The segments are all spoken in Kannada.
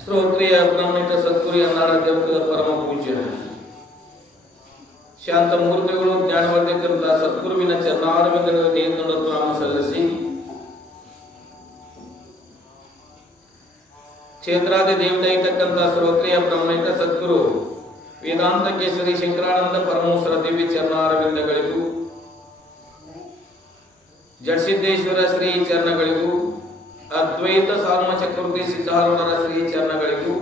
ಶ್ರೋತ್ರಿಯ ಬ್ರಾಹ್ಮಣಿಕ ಸದ್ಗುರು ಅನ್ನಾರಾಧ್ಯ ಪರಮ ಪೂಜ್ಯ ಶಾಂತ ಮೂರ್ತಿಗಳು ಜ್ಞಾನವರ್ಧಕರಿಂದ ಸದ್ಗುರುವಿನ ಚರಣಾರವಿಂದಗಳಲ್ಲಿ ನಾಮ ಸಲ್ಲಿಸಿ ಕ್ಷೇತ್ರಾದಿ ದೇವತೆ ಇದ್ದಕ್ಕಂಥ ಶ್ರೋತ್ರಿಯ ಬ್ರಾಹ್ಮಣಿಕ ಸದ್ಗುರು ವೇದಾಂತ ಕೇಸರಿ ಶಂಕರಾನಂದ ಪರಮಹಂಸರ ದಿವ್ಯ ಚರಣಾರವಿಂದಗಳಿಗೂ ಜಡಸಿದ್ದೇಶ್ವರ ಶ್ರೀ ಚರಣಗಳಿಗೂ ಅದ್ವೈತ ಸಾರ್ವ ಚಕ್ರವರ್ತಿ ಸಿದ್ಧಾರೂಢರ ಶ್ರೀ ಚರಣಗಳಿಗೂ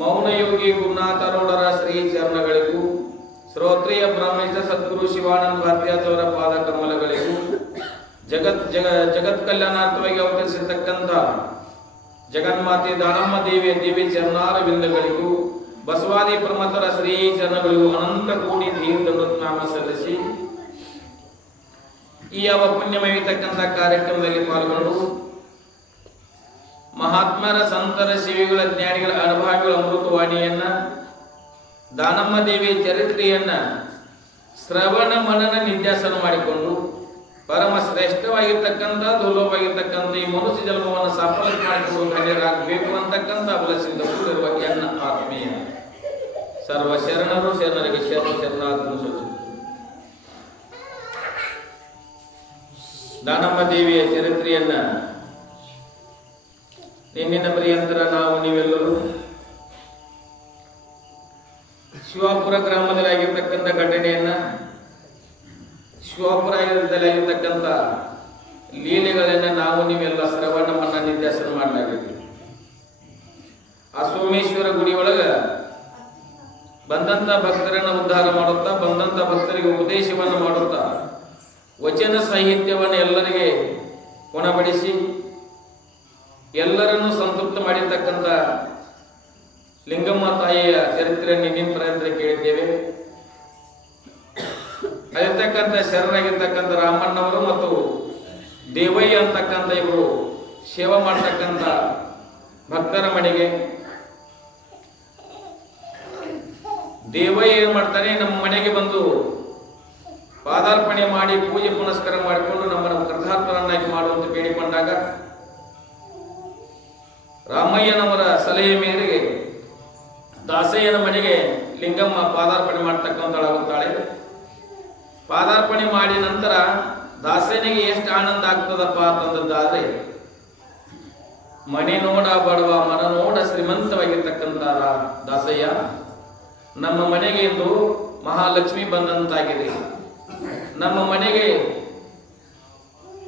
ಮೌನಯೋಗಿ ಗುರುನಾಥರೂಢರ ಶ್ರೀ ಚರಣಗಳಿಗೂ ಶ್ರೋತ್ರಿಯ ಬ್ರಾಹ್ಮಣಿಕ ಸದ್ಗುರು ಶಿವಾನಂದ ಭಾರತೀಯವರ ಪಾದ ಕಮಲಗಳಿಗೂ ಜಗತ್ ಕಲ್ಯಾಣಾರ್ಥವಾಗಿ ಅವತರಿಸಿರ್ತಕ್ಕಂಥ ಜಗನ್ಮಾತೆ ದಾನಮ್ಮ ದೇವಿಯ ದೇವಿ ಚರಣಾರವಿಂದಗಳಿಗೂ ಬಸವಾದಿ ಪ್ರಮಥರ ಶ್ರೀ ಚರಣಗಳಿಗೂ ಅನಂತ ಕೋಟಿ ನಾಮ ಸಲ್ಲಿಸಿ ಈ ಯಾವ ಪುಣ್ಯಮಯತಕ್ಕಂಥ ಕಾರ್ಯಕ್ರಮದಲ್ಲಿ ಪಾಲ್ಗೊಂಡು ಮಹಾತ್ಮರ ಸಂತರ ಶಿವಿಗಳ ಜ್ಞಾನಿಗಳ ಅನುಭವಿಗಳ ಅಮೃತವಾಣಿಯನ್ನ ದಾನಮ್ಮ ದೇವಿ ಚರಿತ್ರೆಯನ್ನ ಶ್ರವಣ ಮನನ ನಿಧ್ಯಾಸನ ಮಾಡಿಕೊಂಡು ಪರಮ ಶ್ರೇಷ್ಠವಾಗಿರ್ತಕ್ಕಂಥ ದುರ್ಲಭವಾಗಿರ್ತಕ್ಕಂಥ ಈ ಮನುಷ್ಯ ಜನ್ಮವನ್ನು ಸಫಲ ಮಾಡಿಕೊಂಡು ಧನ್ಯರಾಗಬೇಕು ಅಂತಕ್ಕಂಥ ಅಭಲಸಿಂದ ಕೂಡಿರುವ ಎನ್ನ ಆತ್ಮೀಯ ಸರ್ವ ಶರಣರು ಶರಣರಿಗೆ ಶರಣಾತ್ಮ ದಾನಮ್ಮ ದೇವಿಯ ಚರಿತ್ರೆಯನ್ನ ನಿನ್ನಿನ ಪರ್ಯಂತರ ನಾವು ನೀವೆಲ್ಲರೂ ಶಿವಾಪುರ ಗ್ರಾಮದಲ್ಲಿ ಆಗಿರ್ತಕ್ಕಂಥ ಘಟನೆಯನ್ನ ಶಿವಾಪುರದಲ್ಲಿ ಆಗಿರ್ತಕ್ಕಂಥ ಲೀಲೆಗಳನ್ನ ನಾವು ನೀವೆಲ್ಲ ಶ್ರವಣ ಮನ್ನ ನಿಧ್ಯಾಸನ ಮಾಡಲಾಗಿದ್ವಿ. ಆ ಸೋಮೇಶ್ವರ ಗುಡಿಯೊಳಗ ಬಂದಂತ ಭಕ್ತರನ್ನ ಉದ್ಧಾರ ಮಾಡುತ್ತಾ ಬಂದಂತ ಭಕ್ತರಿಗೆ ಉಪದೇಶವನ್ನು ಮಾಡುತ್ತಾ ವಚನ ಸಾಹಿತ್ಯವನ್ನು ಎಲ್ಲರಿಗೆ ಉಣಬಡಿಸಿ ಎಲ್ಲರನ್ನು ಸಂತೃಪ್ತ ಮಾಡಿರ್ತಕ್ಕಂಥ ಲಿಂಗಮ್ಮ ತಾಯಿಯ ಚರಿತ್ರೆಯನ್ನು ನಿನ್ನ ಪರ್ಯಂತರ ಕೇಳಿದ್ದೇವೆ. ಅಲ್ಲಿರ್ತಕ್ಕಂಥ ಶರಣರಾಗಿರ್ತಕ್ಕಂಥ ರಾಮಣ್ಣವರು ಮತ್ತು ದೇವಯ್ಯ ಅಂತಕ್ಕಂಥ ಇವರು ಸೇವಾ ಮಾಡ್ತಕ್ಕಂಥ ಭಕ್ತರ ಮನೆಗೆ ದೇವಯ್ಯ ಏನ್ ಮಾಡ್ತಾನೆ, ನಮ್ಮ ಮನೆಗೆ ಬಂದು ಪಾದಾರ್ಪಣೆ ಮಾಡಿ ಪೂಜೆ ಪುನಸ್ಕಾರ ಮಾಡಿಕೊಂಡು ನಮ್ಮನ್ನು ಕೃತಾರ್ಥರನ್ನಾಗಿ ಮಾಡುವಂತ ಬೇಡಿಕೊಂಡಾಗ ರಾಮಯ್ಯನವರ ಸಲಹೆ ಮೇರೆಗೆ ದಾಸಯ್ಯನ ಮನೆಗೆ ಲಿಂಗಮ್ಮ ಪಾದಾರ್ಪಣೆ ಮಾಡ್ತಕ್ಕಂಥಳಾಗುತ್ತಾಳೆ. ಪಾದಾರ್ಪಣೆ ಮಾಡಿ ನಂತರ ದಾಸಯ್ಯನಿಗೆ ಎಷ್ಟು ಆನಂದ ಆಗ್ತದಪ್ಪ ಅಂತಂದದ್ದಾದ್ರೆ, ಮನೆ ನೋಡ ಬಡವ ಮನ ನೋಡ ಶ್ರೀಮಂತವಾಗಿರ್ತಕ್ಕಂಥ ದಾಸಯ್ಯ, ನಮ್ಮ ಮನೆಗೆ ಇಂದು ಮಹಾಲಕ್ಷ್ಮಿ ಬಂದಂತಾಗಿದೆ. ನಮ್ಮ ಮನೆಗೆ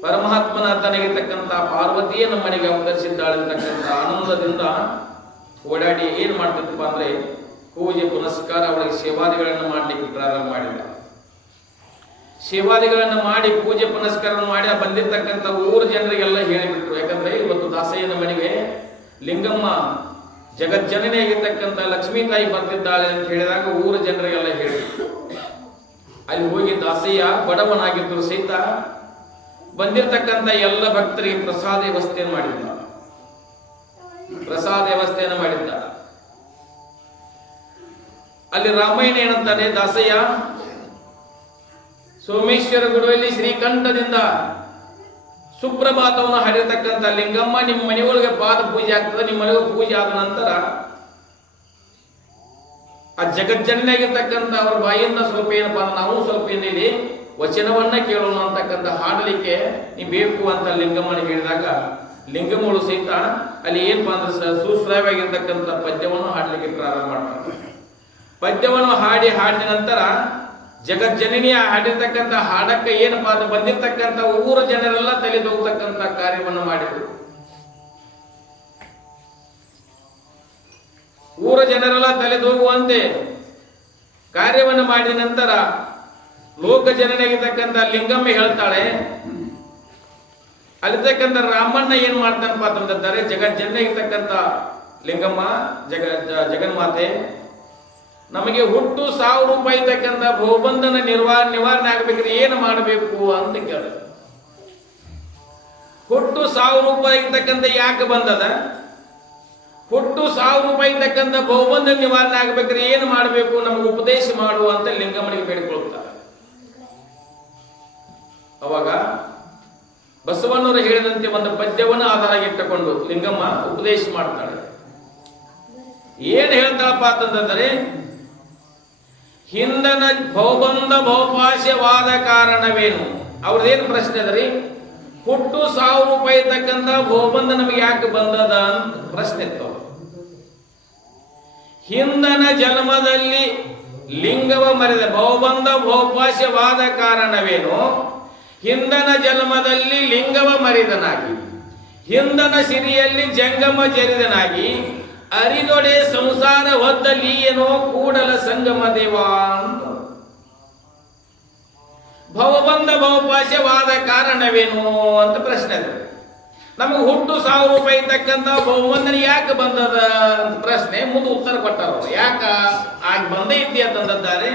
ಪರಮಾತ್ಮನ ತನಗಿರ್ತಕ್ಕಂಥ ಪಾರ್ವತಿಯೇ ನಮ್ಮ ಮನೆಗೆ ಅವತರಿಸಿದ್ದಾಳೆ ಅಂತಕ್ಕಂಥ ಆನಂದದಿಂದ ಓಡಾಡಿ ಏನ್ ಮಾಡ್ತಿದ್ದಪ್ಪ ಅಂದ್ರೆ ಪೂಜೆ ಪುನಸ್ಕಾರ ಅವಳಿಗೆ ಸೇವಾದಿಗಳನ್ನು ಮಾಡಲಿಕ್ಕೆ ಪ್ರಾರಂಭ ಮಾಡಿದ. ಸೇವಾದಿಗಳನ್ನು ಮಾಡಿ ಪೂಜೆ ಪುನಸ್ಕಾರ ಮಾಡಿ ಬಂದಿರ್ತಕ್ಕಂಥ ಊರ ಜನರಿಗೆಲ್ಲ ಹೇಳಿಬಿಟ್ರು. ಯಾಕಂದ್ರೆ ಇವತ್ತು ದಾಸಯ್ಯನ ಮನೆಗೆ ಲಿಂಗಮ್ಮ ಜಗಜ್ಜನನೇ ಆಗಿರ್ತಕ್ಕಂಥ ಲಕ್ಷ್ಮೀ ತಾಯಿ ಬರ್ತಿದ್ದಾಳೆ ಅಂತ ಹೇಳಿದಾಗ ಊರ ಜನರಿಗೆಲ್ಲ ಹೇಳಿಬಿಟ್ರು. ಅಲ್ಲಿ ಹೋಗಿ ದಾಸಯ್ಯ ಬಡವನಾಗಿದ್ದರು ಸಹಿತ ಬಂದಿರತಕ್ಕಂಥ ಎಲ್ಲ ಭಕ್ತರಿಗೆ ಪ್ರಸಾದ ವ್ಯವಸ್ಥೆಯನ್ನು ಮಾಡಿದ್ದ. ಪ್ರಸಾದ ವ್ಯವಸ್ಥೆಯನ್ನು ಮಾಡಿದ್ದ. ಅಲ್ಲಿ ರಾಮಾಯಣ ಏನಂತಾನೆ ದಾಸಯ್ಯ, ಸೋಮೇಶ್ವರ ಗುಡಿಯಲ್ಲಿ ಶ್ರೀಕಂಠದಿಂದ ಸುಪ್ರಭಾತವನ್ನು ಹಾಡಿರ್ತಕ್ಕಂಥ ಲಿಂಗಮ್ಮ ನಿಮ್ಮ ಮನೆಯೊಳಗೆ ಪಾದ ಪೂಜೆ ಆಗ್ತದೆ. ನಿಮ್ಮ ಮನೆಗೆ ಪೂಜೆ ಆದ ನಂತರ ಆ ಜಗಜ್ಜನನಾಗಿರ್ತಕ್ಕಂಥ ಅವರ ಬಾಯಿಂದ ಸ್ವಲ್ಪ ಏನಪ್ಪ ನಾವು ಸ್ವಲ್ಪ ಏನಿದೆ ವಚನವನ್ನ ಕೇಳೋಣ ಅಂತಕ್ಕಂಥ ಹಾಡಲಿಕ್ಕೆ ನೀ ಬೇಕು ಅಂತ ಲಿಂಗಮ್ಮನಿಗೆ ಹೇಳಿದಾಗ ಲಿಂಗಮ್ಮಳು ಸಹಿತ ಅಲ್ಲಿ ಏನಪ್ಪಾ ಅಂದ್ರೆ ಸುಶ್ರಾವ್ಯವಾಗಿರ್ತಕ್ಕಂಥ ಪದ್ಯವನ್ನು ಹಾಡಲಿಕ್ಕೆ ಪ್ರಾರಂಭ ಮಾಡ್ತಾರೆ. ಪದ್ಯವನ್ನು ಹಾಡಿದ ನಂತರ ಜಗಜ್ಜನನಿಯ ಹಾಡಿರ್ತಕ್ಕಂಥ ಹಾಡಕ್ಕೆ ಏನಪ್ಪಾ ಅದು ಬಂದಿರ್ತಕ್ಕಂಥ ಊರ ಜನರೆಲ್ಲ ತಲೆದೋಗ್ತಕ್ಕಂಥ ಕಾರ್ಯವನ್ನು ಮಾಡಿದರು. ಊರ ಜನರೆಲ್ಲ ತಲೆದೋಗುವಂತೆ ಕಾರ್ಯವನ್ನು ಮಾಡಿದ ನಂತರ ಲೋಕ ಜನನಾಗಿರ್ತಕ್ಕಂಥ ಲಿಂಗಮ್ಮ ಹೇಳ್ತಾಳೆ, ಅಲ್ಲಿರ್ತಕ್ಕಂಥ ರಾಮಣ್ಣ ಏನ್ ಮಾಡ್ತಾನಪ್ಪ ಅಂತಂದರೆ ಜಗಜ್ಜನಾಗಿರ್ತಕ್ಕಂಥ ಲಿಂಗಮ್ಮ ಜಗನ್ಮಾತೆ ನಮಗೆ ಹುಟ್ಟು 1000 ರೂಪಾಯಿ ತಕ್ಕಂಥ ಬಹುಬಂಧನ ನಿವಾರಣೆ ಆಗಬೇಕ್ರೆ ಏನು ಮಾಡಬೇಕು ಅಂತ ಕೇಳ. ಹುಟ್ಟು 1000 ರೂಪಾಯಿ ತಕ್ಕಂಥ ಯಾಕೆ ಬಂದದ? ಹುಟ್ಟು 1000 ರೂಪಾಯಿ ತಕ್ಕಂಥ ಬಹುಬಂಧನ ನಿವಾರಣೆ ಆಗಬೇಕ್ರೆ ಏನು ಮಾಡಬೇಕು ನಮಗೆ ಉಪದೇಶ ಮಾಡು ಅಂತ ಲಿಂಗಮ್ಮನಿಗೆ ಬೇಡಿಕೊಳ್ತಾರೆ. ಅವಾಗ ಬಸವಣ್ಣವರು ಹೇಳಿದಂತೆ ಒಂದು ಪದ್ಯವನ್ನು ಆಧಾರವಾಗಿಟ್ಟುಕೊಂಡು ಲಿಂಗಮ್ಮ ಉಪದೇಶ ಮಾಡ್ತಾಳೆ. ಏನ್ ಹೇಳ್ತಾಳಪ್ಪ ಅಂತಂದ್ರೆ, ಹಿಂದನ ಬಹುಬಂಧ ಬಹುಪಾಶವಾದ ಕಾರಣವೇನು? ಅವ್ರದ್ದೇನು ಪ್ರಶ್ನೆ ಅದರಿ, ಹುಟ್ಟು 1000 ರೂಪಾಯಿ ತಕ್ಕಂತ ಬಹುಬಂಧ ನಮಗೆ ಯಾಕೆ ಬಂದದ ಅಂತ ಪ್ರಶ್ನೆ ಇತ್ತು. ಹಿಂದನ ಜನ್ಮದಲ್ಲಿ ಲಿಂಗವ ಮರೆದ ಬಹುಬಂಧ ಬಹುಪಾಶವಾದ ಕಾರಣವೇನು? ಹಿಂದನ ಜನ್ಮದಲ್ಲಿ ಲಿಂಗವ ಮರಿದನಾಗಿ ಹಿಂದನ ಸಿರಿಯಲ್ಲಿ ಜಂಗಮ ಜರಿದನಾಗಿ ಅರಿದೊಡೆ ಸಂಸಾರ ಹೊದ್ದಲ್ಲಿ ಏನೋ ಕೂಡಲ ಸಂಗಮ ದೇವ ಅಂತ. ಭವಬಂಧ ಬಹುಪಾಶವಾದ ಕಾರಣವೇನು ಅಂತ ಪ್ರಶ್ನೆ ಇದೆ. ನಮಗೆ ಹುಟ್ಟು 1000 ರೂಪಾಯಿ ತಕ್ಕಂತ ಬಹುಬಂಧನ ಯಾಕೆ ಬಂದದ ಅಂತ ಪ್ರಶ್ನೆ ಮುಂದೆ ಉತ್ತರ ಕೊಟ್ಟರು. ಯಾಕ ಆಗಿ ಬಂದೇ ಇದ್ದಿ ಅಂತಂದಿದ್ದಾರೆ.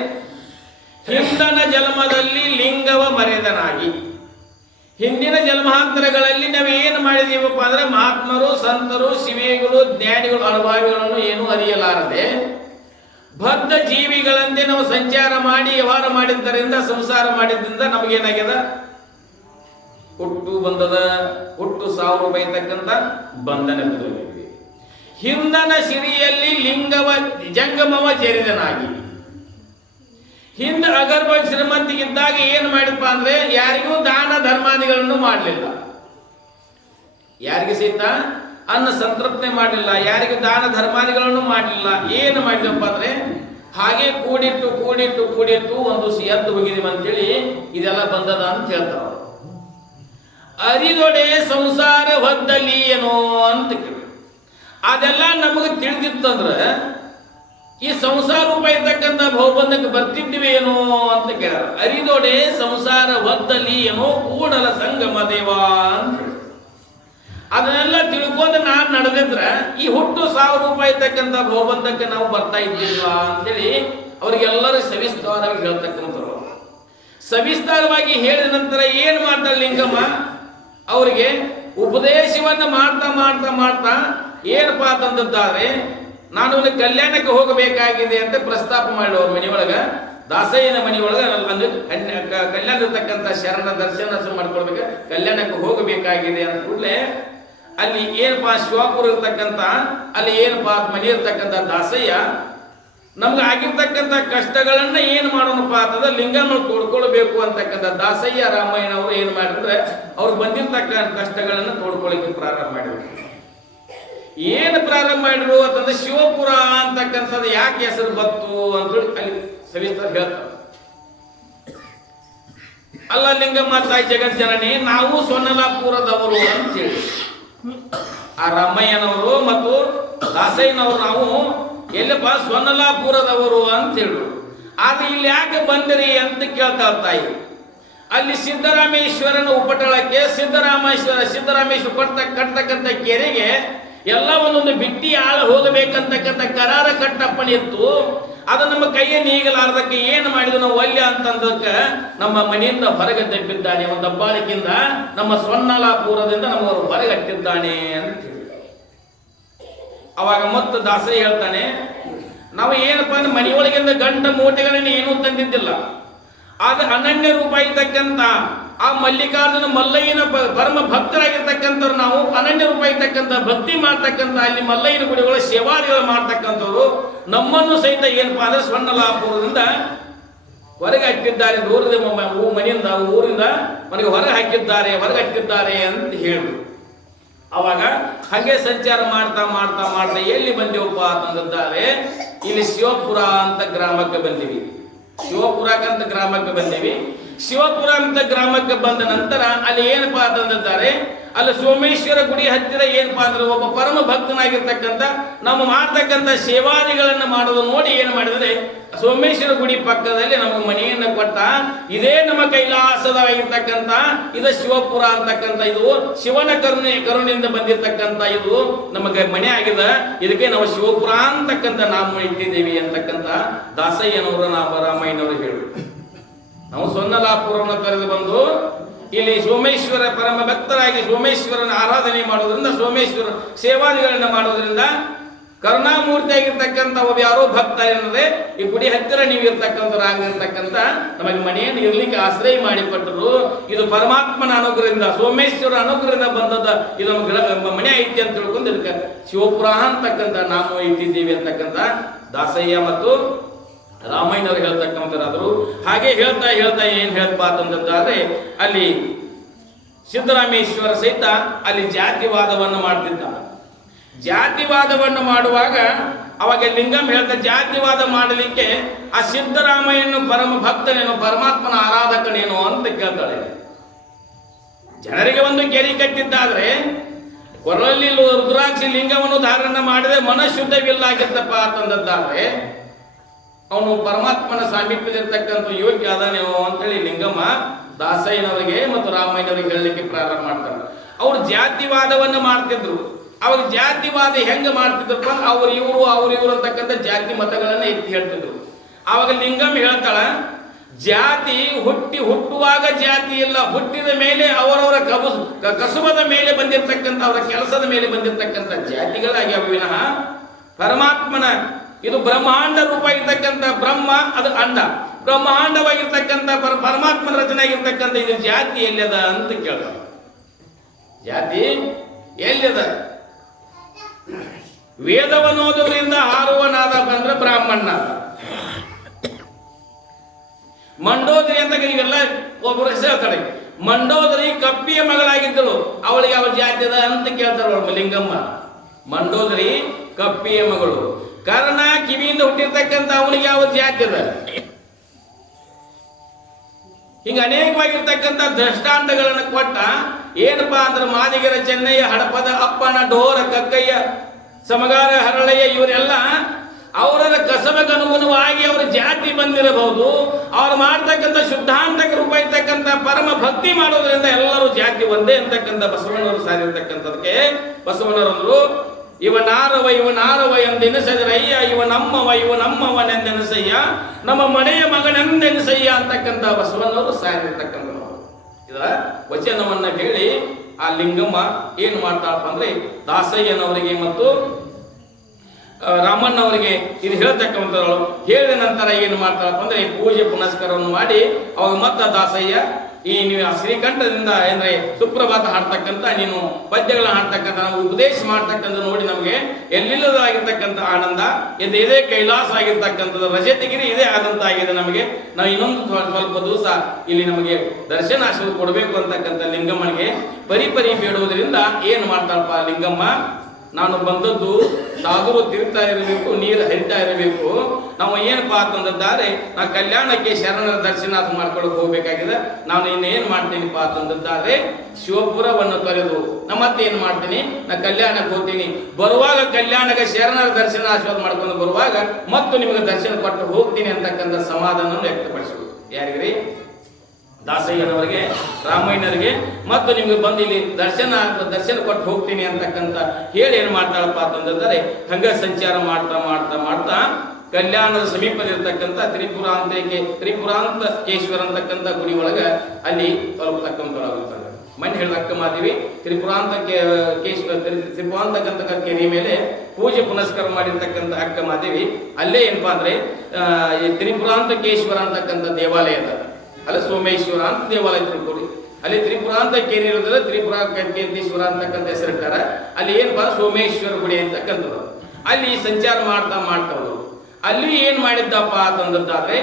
ಹಿಂದನ ಜನ್ಮದಲ್ಲಿ ಲಿಂಗವ ಮರೆದನಾಗಿ, ಹಿಂದಿನ ಜನ್ಮಾಂತರಗಳಲ್ಲಿ ನಾವು ಏನು ಮಾಡಿದೀವಪ್ಪ ಅಂದ್ರೆ ಮಹಾತ್ಮರು ಸಂತರು ಶಿವೇಗಳು ಜ್ಞಾನಿಗಳು ಅನುಭಾವಿಗಳನ್ನು ಏನು ಅರಿಯಲಾರದೆ ಬದ್ಧ ಜೀವಿಗಳಂತೆ ನಾವು ಸಂಚಾರ ಮಾಡಿ ವ್ಯವಹಾರ ಮಾಡಿದ್ದರಿಂದ ಸಂಸಾರ ಮಾಡಿದ್ರಿಂದ ನಮಗೇನಾಗ್ಯದ? ಹುಟ್ಟು ಬಂದದ. ಹುಟ್ಟು 1000 ರೂಪಾಯಿ ತಕ್ಕಂತ ಬಂಧನ ಬಿದ್ದು ಹಿಂದನ ಸಿರಿಯಲ್ಲಿ ಲಿಂಗವ ಜಂಗಮವ ಜರಿದನಾಗಿ, ಹಿಂದ ಅಗರ್ಭ ಶ್ರೀಮಂತಿಗಿದ್ದಾಗ ಏನು ಮಾಡಿದಪ್ಪ ಅಂದ್ರೆ ಯಾರಿಗೂ ದಾನ ಧರ್ಮಾದಿಗಳನ್ನು ಮಾಡಲಿಲ್ಲ. ಯಾರಿಗೆ ಸಹಿತ ಅನ್ನ ಸಂತೃಪ್ತಿ ಮಾಡಲಿಲ್ಲ, ಯಾರಿಗೂ ದಾನ ಧರ್ಮಾದಿಗಳನ್ನು ಮಾಡಲಿಲ್ಲ. ಏನು ಮಾಡಿದಪ್ಪ ಅಂದ್ರೆ ಹಾಗೆ ಕೂಡಿಟ್ಟು ಕೂಡಿಟ್ಟು ಕೂಡಿಟ್ಟು ಒಂದು ಎದ್ದು ಹೋಗಿದೀವಿ ಅಂತೇಳಿ ಇದೆಲ್ಲ ಬಂದದ ಅಂತ ಹೇಳ್ತಾರ. ಅರಿದೊಡೆ ಸಂಸಾರ ಹೊದ್ದಲ್ಲಿ ಏನೋ ಅಂತ ಕೇಳಿ ಅದೆಲ್ಲ ನಮಗೆ ತಿಳಿದಿತ್ತಂದ್ರೆ ಈ ಸಂಸಾರ ರೂಪಾಯಿ ಇರ್ತಕ್ಕಂಥ ಬಹುಬಂಧಕ್ಕೆ ಬರ್ತಿದ್ವಿ ಏನೋ ಅಂತ ಕೇಳ. ಅರಿದೊಡೆ ಸಂಸಾರ ಹೊದ್ದಲ್ಲಿ ಏನೋ ಕೂಡಲ ಸಂಗಮ ದೇವ ಅಂತ ಅದನ್ನೆಲ್ಲ ತಿಳ್ಕೊಂಡು ನಾನು ನಡೆದಿದ್ರೆ ಈ ಹುಟ್ಟು 1000 ರೂಪಾಯಿ ಇರ್ತಕ್ಕಂಥ ಬಹುಬಂಧಕ್ಕೆ ನಾವು ಬರ್ತಾ ಇದ್ದಿಲ್ಲ ಅಂತೇಳಿ ಅವ್ರಿಗೆಲ್ಲರೂ ಸವಿಸ್ತಾರವಾಗಿ ಹೇಳ್ತಕ್ಕಂಥವ್ರು. ಸವಿಸ್ತಾರವಾಗಿ ಹೇಳಿದ ನಂತರ ಏನ್ ಮಾಡ್ತಾರೆ ಲಿಂಗಮ್ಮ ಅವರಿಗೆ ಉಪದೇಶವನ್ನ ಮಾಡ್ತಾ ಮಾಡ್ತಾ ಮಾಡ್ತಾ ಏನಪ್ಪಾ ಅಂತಂದಿದ್ದಾರೆ, ನಾನು ಕಲ್ಯಾಣಕ್ಕೆ ಹೋಗಬೇಕಾಗಿದೆ ಅಂತ ಪ್ರಸ್ತಾಪ ಮಾಡಿ ಅವ್ರ ಮನೆಯೊಳಗ ದಾಸಯ್ಯನ ಮನೆಯೊಳಗ ಕಲ್ಯಾಣ ಇರ್ತಕ್ಕಂಥ ಶರಣ ದರ್ಶನ ಮಾಡ್ಕೊಳ್ಬೇಕು, ಕಲ್ಯಾಣಕ್ಕೆ ಹೋಗಬೇಕಾಗಿದೆ ಅಂತ ಕೂಡಲೇ ಅಲ್ಲಿ ಏನಪ್ಪಾ ಶಿವಾಪುರ ಇರ್ತಕ್ಕಂಥ ಅಲ್ಲಿ ಏನಪ್ಪಾ ಮನೆ ಇರ್ತಕ್ಕಂಥ ದಾಸಯ್ಯ ನಮ್ಗೆ ಆಗಿರ್ತಕ್ಕಂಥ ಕಷ್ಟಗಳನ್ನ ಏನು ಮಾಡೋಣಪ್ಪ ಅಂತಂದ್ರೆ ಲಿಂಗಮ್ಮ ತೋಡ್ಕೊಳ್ಬೇಕು ಅಂತಕ್ಕಂಥ ದಾಸಯ್ಯ ರಾಮಯ್ಯನ ಅವರು ಏನು ಮಾಡಿದ್ರೆ ಅವ್ರು ಬಂದಿರ್ತಕ್ಕಂಥ ಕಷ್ಟಗಳನ್ನ ತೋಡ್ಕೊಳ್ಳಿಕ್ಕೆ ಪ್ರಾರಂಭ ಮಾಡಿದ್ರು. ಏನು ಪ್ರಾರಂಭ ಮಾಡಿದ್ರು ಅಂತಂದ್ರೆ ಶಿವಪುರ ಅಂತಕ್ಕಂಥದ್ದು ಯಾಕೆ ಹೆಸರು ಬಂತು ಅಂತೇಳಿ ಅಲ್ಲಿ ಸವಿಸ್ತಾರ ಹೇಳ್ತಾರೆ. ಅಲ್ಲ ಲಿಂಗಮ್ಮ ತಾಯಿ ಜಗಜ್ಜನನಿ ನಾವು ಸೊನ್ನಲಾಪುರದವರು ಅಂತೇಳಿ ಆ ರಾಮಯ್ಯನವರು ಮತ್ತು ದಾಸಯ್ಯನವರು ನಾವು ಎಲ್ಲಪ್ಪ ಸೊನ್ನಲಾಪುರದವರು ಅಂತ ಹೇಳಿದ್ರು. ಆದ್ರೆ ಇಲ್ಲಿ ಯಾಕೆ ಬಂದಿರಿ ಅಂತ ಕೇಳ್ತಾ ತಾಯಿ. ಅಲ್ಲಿ ಸಿದ್ದರಾಮೇಶ್ವರನ ಉಪಟಳಕ್ಕೆ ಸಿದ್ದರಾಮೇಶ್ವರ ಕಟ್ತಕ್ಕಂಥ ಕೆರೆಗೆ ಎಲ್ಲ ಒಂದೊಂದು ಬಿಟ್ಟಿ ಆಳ ಹೋಗಬೇಕಂತಕ್ಕಂಥ ಕರಾರ ಕಟ್ಟಪ್ಪಣೆ ಇತ್ತು. ಅದು ನಮ್ಮ ಕೈಯನ್ನು ಈಗಲಾರ್ದಕ್ಕೆ ಏನು ಮಾಡಿದ್ರು ನಾವು ಒಲ್ಯ ಅಂತಂದಕ್ಕೆ ನಮ್ಮ ಮನೆಯಿಂದ ಹೊರಗೆ ತಪ್ಪಿದ್ದಾನೆ, ಒಂದು ದಬ್ಬಾಳಿಕೆಯಿಂದ ನಮ್ಮ ಸೊನ್ನಲಾಪುರದಿಂದ ನಮ್ಮವರು ಹೊರಗಟ್ಟಿದ್ದಾನೆ ಅಂತ ಹೇಳಿ. ಅವಾಗ ಮತ್ತೆ ದಾಸರಿ ಹೇಳ್ತಾನೆ, ನಾವು ಏನಪ್ಪಾ ಅಂದ್ರೆ ಮನೆಯೊಳಗಿಂದ ಗಂಟ ಮೂಟೆಗಳನ್ನ ಏನೂ ತಂದಿದ್ದಿಲ್ಲ. ಆದ್ರೆ ಅನನ್ಯ ರೂಪ ಇರ್ತಕ್ಕಂಥ ಆ ಮಲ್ಲಿಕಾರ್ಜುನ ಮಲ್ಲಯ್ಯನ ಪರಮ ಭಕ್ತರಾಗಿರ್ತಕ್ಕಂಥವ್ರು ನಾವು ಅನನ್ಯ ರೂಪ ಇರ್ತಕ್ಕಂಥ ಭಕ್ತಿ ಮಾಡ್ತಕ್ಕಂಥ ಅಲ್ಲಿ ಮಲ್ಲಯ್ಯನ ಗುಡಿಗಳು ಸೇವಾದಿಗಳು ಮಾಡ್ತಕ್ಕಂಥವ್ರು ನಮ್ಮನ್ನು ಸಹಿತ ಏನಪ್ಪಾ ಅಂದ್ರೆ ಸ್ವರ್ಣಲಾಪುರದಿಂದ ಹೊರಗೆ ಹಾಕಿದ್ದಾರೆ. ದೂರದ ಮನೆಯಿಂದ ಊರಿಂದ ಮನೆಗೆ ಹೊರಗೆ ಹಾಕಿದ್ದಾರೆ ಅಂತ ಹೇಳಿದ್ರು. ಅವಾಗ ಹಾಗೆ ಸಂಚಾರ ಮಾಡ್ತಾ ಮಾಡ್ತಾ ಮಾಡ್ತಾ ಎಲ್ಲಿ ಬಂದೇವಪ್ಪ ಅಂತಂದಿದ್ದಾರೆ, ಇಲ್ಲಿ ಶಿವಪುರ ಅಂತ ಗ್ರಾಮಕ್ಕೆ ಬಂದಿವಿ. ಶಿವಪುರ ಅಂತ ಗ್ರಾಮಕ್ಕೆ ಬಂದ ನಂತರ ಅಲ್ಲಿ ಏನಪ್ಪಾ ಅಂತಂದಿದ್ದಾರೆ, ಅಲ್ಲಿ ಸೋಮೇಶ್ವರ ಗುಡಿ ಹತ್ತಿರ ಏನಪ್ಪಾ ಅಂದ್ರೆ ಒಬ್ಬ ಪರಮ ಭಕ್ತನಾಗಿರ್ತಕ್ಕಂಥ ನಮ್ಮ ಮಾಡ್ತಕ್ಕಂಥ ಸೇವಾದಿಗಳನ್ನ ಮಾಡೋದು ನೋಡಿ ಏನ್ ಮಾಡಿದ್ರೆ ಸೋಮೇಶ್ವರ ಗುಡಿ ಪಕ್ಕದಲ್ಲಿ ನಮಗೆ ಮನೆಯನ್ನ ಕೊಟ್ಟ. ಇದೇ ನಮ್ಮ ಕೈಲಾಸದಾಗಿರ್ತಕ್ಕಂಥ ಇದು ಶಿವಪುರ ಅಂತಕ್ಕಂಥ ಇದು ಶಿವನ ಕರುಣೆಯಿಂದ ಬಂದಿರತಕ್ಕಂಥ ಇದು ನಮಗೆ ಮನೆ ಆಗಿದೆ. ಇದಕ್ಕೆ ನಾವು ಶಿವಪುರ ಅಂತಕ್ಕಂಥ ನಾಮ ಇಟ್ಟಿದ್ದೀವಿ ಅಂತಕ್ಕಂಥ ದಾಸಯ್ಯನವರು ರಾಮಯ್ಯನವರು ಹೇಳು. ನಾವು ಸೊನ್ನಲಾಪುರವನ್ನು ಕರೆದು ಬಂದು ಇಲ್ಲಿ ಸೋಮೇಶ್ವರ ಪರಮ ಭಕ್ತರಾಗಿ ಸೋಮೇಶ್ವರನ ಆರಾಧನೆ ಮಾಡೋದ್ರಿಂದ ಸೋಮೇಶ್ವರ ಸೇವಾದಿಗಳನ್ನ ಮಾಡೋದ್ರಿಂದ ಕರುಣಾಮೂರ್ತಿ ಆಗಿರ್ತಕ್ಕಂಥ ಒಬ್ಬ ಯಾರೋ ಭಕ್ತ ಏನಂದ್ರೆ ಈ ಗುಡಿ ಹತ್ತಿರ ನೀವು ಇರ್ತಕ್ಕಂಥರಾಗಿರ್ತಕ್ಕಂಥ ನಮಗೆ ಮನೆಯನ್ನು ಇರ್ಲಿಕ್ಕೆ ಆಶ್ರಯ ಮಾಡಿಕೊಟ್ಟರು. ಇದು ಪರಮಾತ್ಮನ ಅನುಗ್ರಹದಿಂದ ಸೋಮೇಶ್ವರ ಅನುಗ್ರಹದಿಂದ ಬಂದದ ಇದು ನಮ್ಮ ಮನೆ ಐತಿ ಅಂತ ತಿಳ್ಕೊಂಡು ಇದಕ್ಕೆ ಶಿವಪುರ ಅಂತಕ್ಕಂಥ ನಾಮ ಇಟ್ಟಿದ್ದೀವಿ ಅಂತಕ್ಕಂಥ ದಾಸಯ್ಯ ಮತ್ತು ರಾಮಯ್ಯನವರು ಹೇಳ್ತಕ್ಕಂಥರಾದ್ರು. ಹಾಗೆ ಹೇಳ್ತಾ ಏನ್ ಹೇಳ್ತಾ ಅಂತಂದ್ರೆ ಅಲ್ಲಿ ಸಿದ್ದರಾಮೇಶ್ವರ ಸಹಿತ ಅಲ್ಲಿ ಜಾತಿವಾದವನ್ನು ಮಾಡ್ತಿದ್ದ. ಜಾತಿವಾದವನ್ನು ಮಾಡುವಾಗ ಅವಾಗ ಲಿಂಗಂ ಹೇಳ್ತಾ ಜಾತಿವಾದ ಮಾಡಲಿಕ್ಕೆ ಆ ಸಿದ್ದರಾಮಯ್ಯನು ಪರಮ ಭಕ್ತನೇನೋ ಪರಮಾತ್ಮನ ಆರಾಧಕನೇನೋ ಅಂತ ಕೇಳ್ತಾಳೆ. ಜನರಿಗೆ ಒಂದು ಗೆರಿ ಕಟ್ಟಿದ್ದಾದ್ರೆ ಕೊರಳಲ್ಲಿ ರುದ್ರಾಕ್ಷಿ ಲಿಂಗವನ್ನು ಧಾರಣ ಮಾಡಿದ್ರೆ ಮನಃಶುದ್ಧವಿಲ್ಲಾಗಿರ್ತಪ್ಪ ಅಂತಂದಾದ್ರೆ ಅವನು ಪರಮಾತ್ಮನ ಸಾಮೀಪ್ಯದಿರ್ತಕ್ಕಂಥ ಯೋಗ್ಯ ಅದಾನೇವೋ ಅಂತೇಳಿ ಲಿಂಗಮ್ಮ ದಾಸಯ್ಯನವರಿಗೆ ಮತ್ತು ರಾಮಯ್ಯನವರಿಗೆ ಹೇಳಲಿಕ್ಕೆ ಪ್ರಾರಂಭ ಮಾಡ್ತಾರೆ. ಅವ್ರು ಜಾತಿವಾದವನ್ನು ಮಾಡ್ತಿದ್ರು. ಅವಾಗ ಜಾತಿವಾದ ಹೆಂಗ ಮಾಡ್ತಿದ್ರಪ್ಪ, ಅವ್ರು ಇವರು ಅಂತಕ್ಕಂಥ ಜಾತಿ ಮತಗಳನ್ನ ಎತ್ತಿ ಹೇಳ್ತಿದ್ರು. ಆವಾಗ ಲಿಂಗಮ್ಮ ಹೇಳ್ತಾಳ, ಜಾತಿ ಹುಟ್ಟುವಾಗ ಜಾತಿ ಇಲ್ಲ, ಹುಟ್ಟಿದ ಮೇಲೆ ಅವರವರ ಕಸುಬದ ಮೇಲೆ ಬಂದಿರತಕ್ಕಂಥ ಅವರ ಕೆಲಸದ ಮೇಲೆ ಬಂದಿರತಕ್ಕಂಥ ಜಾತಿಗಳಾಗ್ಯಾವ ವಿನಃ ಪರಮಾತ್ಮನ ಇದು ಬ್ರಹ್ಮಾಂಡ ರೂಪ ಇರ್ತಕ್ಕಂಥ ಬ್ರಹ್ಮ ಅದು ಅಂಡ ಬ್ರಹ್ಮಾಂಡವಾಗಿರ್ತಕ್ಕಂಥ ಪರಮಾತ್ಮನ ರಚನೆ ಆಗಿರ್ತಕ್ಕಂಥ ಇದು ಜಾತಿ ಎಲ್ಲಿದ ಅಂತ ಕೇಳ್ತಾರೆ. ಜಾತಿ ಎಲ್ಲಿದ? ವೇದವನ್ನು ಓದೋದ್ರಿಂದ ಹಾರುವ ನಾದ ಬಂದ್ರೆ ಬ್ರಾಹ್ಮಣ ನಾದ. ಮಂಡೋದರಿ ಅಂತ ಇವೆಲ್ಲ ಒಬ್ಬರು ಹೆಸರು ಹೇಳ್ತಾಳೆ. ಮಂಡೋದರಿ ಕಪ್ಪಿಯ ಮಗಳಾಗಿದ್ದಳು, ಅವಳಿಗೆ ಯಾವ ಜಾತಿ ಅದ ಅಂತ ಕೇಳ್ತಾರ ಲಿಂಗಮ್ಮ. ಮಂಡೋದರಿ ಕಪ್ಪಿಯ ಮಗಳು. ಕರ್ಣ ಕಿವಿಯಿಂದ ಹುಟ್ಟಿರ್ತಕ್ಕಂಥ ಅವನಿಗೆ ಯಾವ ಜಾತಿ ಅದ? ಹಿಂಗ ಅನೇಕವಾಗಿರ್ತಕ್ಕಂಥ ದೃಷ್ಟಾಂತಗಳನ್ನು ಕೊಟ್ಟ. ಏನಪ್ಪಾ ಅಂದ್ರೆ ಮಾದಿಗರ ಚೆನ್ನಯ್ಯ, ಹಡಪದ ಅಪ್ಪನ, ಡೋರ ಕಕ್ಕಯ್ಯ, ಸಮಗಾರ ಹರಳಯ್ಯ ಇವರೆಲ್ಲ ಅವರ ಕಸಬಗನುಗುಣವಾಗಿ ಅವರ ಜಾತಿ ಬಂದಿರಬಹುದು. ಅವ್ರು ಮಾಡ್ತಕ್ಕಂಥ ಶುದ್ಧಾಂತಕ ರೂಪ ಇರ್ತಕ್ಕಂಥ ಪರಮ ಭಕ್ತಿ ಮಾಡೋದ್ರಿಂದ ಎಲ್ಲರೂ ಜಾತಿ ಒಂದೇ ಅಂತಕ್ಕಂಥ ಬಸವಣ್ಣವರು ಸಾರಿರ್ತಕ್ಕಂಥದಕ್ಕೆ ಬಸವಣ್ಣರವರು ಇವನಾರವ ಎಂದೆನಿಸದ್ರಯ್ಯ, ಇವನಮ್ಮವನೆಂದೆನಿಸಯ್ಯ, ನಮ್ಮ ಮನೆಯ ಮಗನೆಂದೆನಿಸಯ್ಯ ಅಂತಕ್ಕಂಥ ಬಸವಣ್ಣವರು ಸಾರಿರ್ತಕ್ಕಂಥವ್ರು. ಇದರ ವಚನವನ್ನ ಹೇಳಿ ಆ ಲಿಂಗಮ್ಮ ಏನ್ ಮಾಡ್ತಾಳಪ್ಪ ಅಂದ್ರೆ ದಾಸಯ್ಯನವರಿಗೆ ಮತ್ತು ರಾಮಣ್ಣವರಿಗೆ ಇದು ಹೇಳ್ತಕ್ಕಂಥವ್ರು. ಹೇಳಿದ ನಂತರ ಏನು ಮಾಡ್ತಾಳಪ್ಪ ಅಂದ್ರೆ ಪೂಜೆ ಪುನಸ್ಕಾರವನ್ನು ಮಾಡಿ ಅವಾಗ ಮತ್ತ ದಾಸಯ್ಯ ಈ ನೀವು ಶ್ರೀಕಂಠದಿಂದ ಅಂದ್ರೆ ಸುಪ್ರಭಾತ ಹಾಡ್ತಕ್ಕಂಥ ನೀನು ಪದ್ಯಗಳನ್ನ ಹಾಡ್ತಕ್ಕಂಥ ನಾವು ಉಪದೇಶ ಮಾಡ್ತಕ್ಕಂಥ ನೋಡಿ ನಮಗೆ ಎಲ್ಲಿಲ್ಲದಾಗಿರ್ತಕ್ಕಂಥ ಆನಂದ ಇದೇ ಕೈಲಾಸ ಆಗಿರ್ತಕ್ಕಂಥದ್ದು ರಜತಗಿರಿ ಇದೇ ಆದಂತಾಗಿದೆ ನಮಗೆ. ನಾವು ಇನ್ನೊಂದು ಸ್ವಲ್ಪ ದಿವಸ ಇಲ್ಲಿ ನಮಗೆ ದರ್ಶನ ಆಶೀರ್ವಾದ ಕೊಡಬೇಕು ಅಂತಕ್ಕಂಥ ಲಿಂಗಮ್ಮನಿಗೆ ಪರಿ ಬೇಡುವುದರಿಂದ ಏನು ಮಾಡ್ತಾಳಪ್ಪ ಲಿಂಗಮ್ಮ, ನಾನು ಬಂದದ್ದು ಸಾಧುರು ತಿರುಗ್ತಾ ಇರಬೇಕು, ನೀರು ಹರಿತಾ ಇರಬೇಕು. ನಾವು ಏನಪ್ಪಾ ಅಂತಂದಿದ್ದಾರೆ, ನಾ ಕಲ್ಯಾಣಕ್ಕೆ ಶರಣರ ದರ್ಶನ ಮಾಡ್ಕೊಳಕ್ ಹೋಗ್ಬೇಕಾಗಿದೆ. ನಾನು ಇನ್ನೇನ್ ಮಾಡ್ತೀನಿಪ್ಪ ಅಂತಂದಿದ್ದಾರೆ, ಶಿವಪುರವನ್ನು ತೊರೆದು ಮತ್ತೆ ಏನ್ ಮಾಡ್ತೀನಿ, ನಾ ಕಲ್ಯಾಣಕ್ಕೆ ಹೋಗ್ತೀನಿ. ಬರುವಾಗ ಕಲ್ಯಾಣಕ್ಕೆ ಶರಣರ ದರ್ಶನ ಆಶೀರ್ವಾದ ಮಾಡ್ಕೊಂಡು ಬರುವಾಗ ಮತ್ತು ನಿಮಗೆ ದರ್ಶನ ಕೊಟ್ಟು ಹೋಗ್ತೀನಿ ಅಂತಕ್ಕಂಥ ಸಮಾಧಾನವನ್ನು ವ್ಯಕ್ತಪಡಿಸಬೇಕು. ಯಾರಿಗ್ರಿ? ದಾಸಯ್ಯನವರಿಗೆ, ರಾಮಯ್ಯನವರಿಗೆ, ಮತ್ತು ನಿಮ್ಗೆ ಬಂದು ಇಲ್ಲಿ ದರ್ಶನ ಕೊಟ್ಟು ಹೋಗ್ತೀನಿ ಅಂತಕ್ಕಂಥ ಹೇಳಿ ಏನು ಮಾಡ್ತಾಳಪ್ಪ ಅಂತಂದ್ರೆ ಹಂಗ ಸಂಚಾರ ಮಾಡ್ತಾ ಮಾಡ್ತಾ ಮಾಡ್ತಾ ಕಲ್ಯಾಣದ ಸಮೀಪದಲ್ಲಿರ್ತಕ್ಕಂಥ ತ್ರಿಪುರಾಂತಕೇಶ್ವರ ಅಂತಕ್ಕಂಥ ಗುಡಿ ಒಳಗೆ ಅಲ್ಲಿ ತಲುಪತಕ್ಕಂಥವ್ರಾಗುತ್ತಾರೆ. ಮನೆ ಹೇಳಿದ ಅಕ್ಕ ಮಾದೇವಿ ತ್ರಿಪುರಾಂತಕ್ಕಂಥ ಕೆರೆ ಮೇಲೆ ಪೂಜೆ ಪುನಸ್ಕಾರ ಮಾಡಿರ್ತಕ್ಕಂಥ ಅಕ್ಕ ಮಾದೇವಿ ಅಲ್ಲೇ ಏನಪ್ಪಾ ಅಂದ್ರೆ ತ್ರಿಪುರಾಂತಕೇಶ್ವರ ಅಂತಕ್ಕಂಥ ದೇವಾಲಯ ಅದ. ಅಲ್ಲ ಸೋಮೇಶ್ವರ ಅಂತ ದೇವಾಲಯ ತಿಳ್ಕೊಡಿ. ಅಲ್ಲಿ ತ್ರಿಪುರಾಂತ ಕೇರಿ ಇರೋದ್ರಿಂದ ತ್ರಿಪುರಾಂತೇಶ್ವರ ಅಂತಕ್ಕಂಥ ಹೆಸರಿಟ್ಟಾರ. ಅಲ್ಲಿ ಏನಪ್ಪಾ ಸೋಮೇಶ್ವರ ಗುಡಿ ಅಂತಕ್ಕಂಥದ್ದು. ಅಲ್ಲಿ ಸಂಚಾರ ಮಾಡ್ತಾ ಮಾಡ್ತಾವ್ರು. ಅಲ್ಲಿ ಏನ್ ಮಾಡಿದ್ದಪ್ಪ ಅಂತಂದಾದ್ರೆ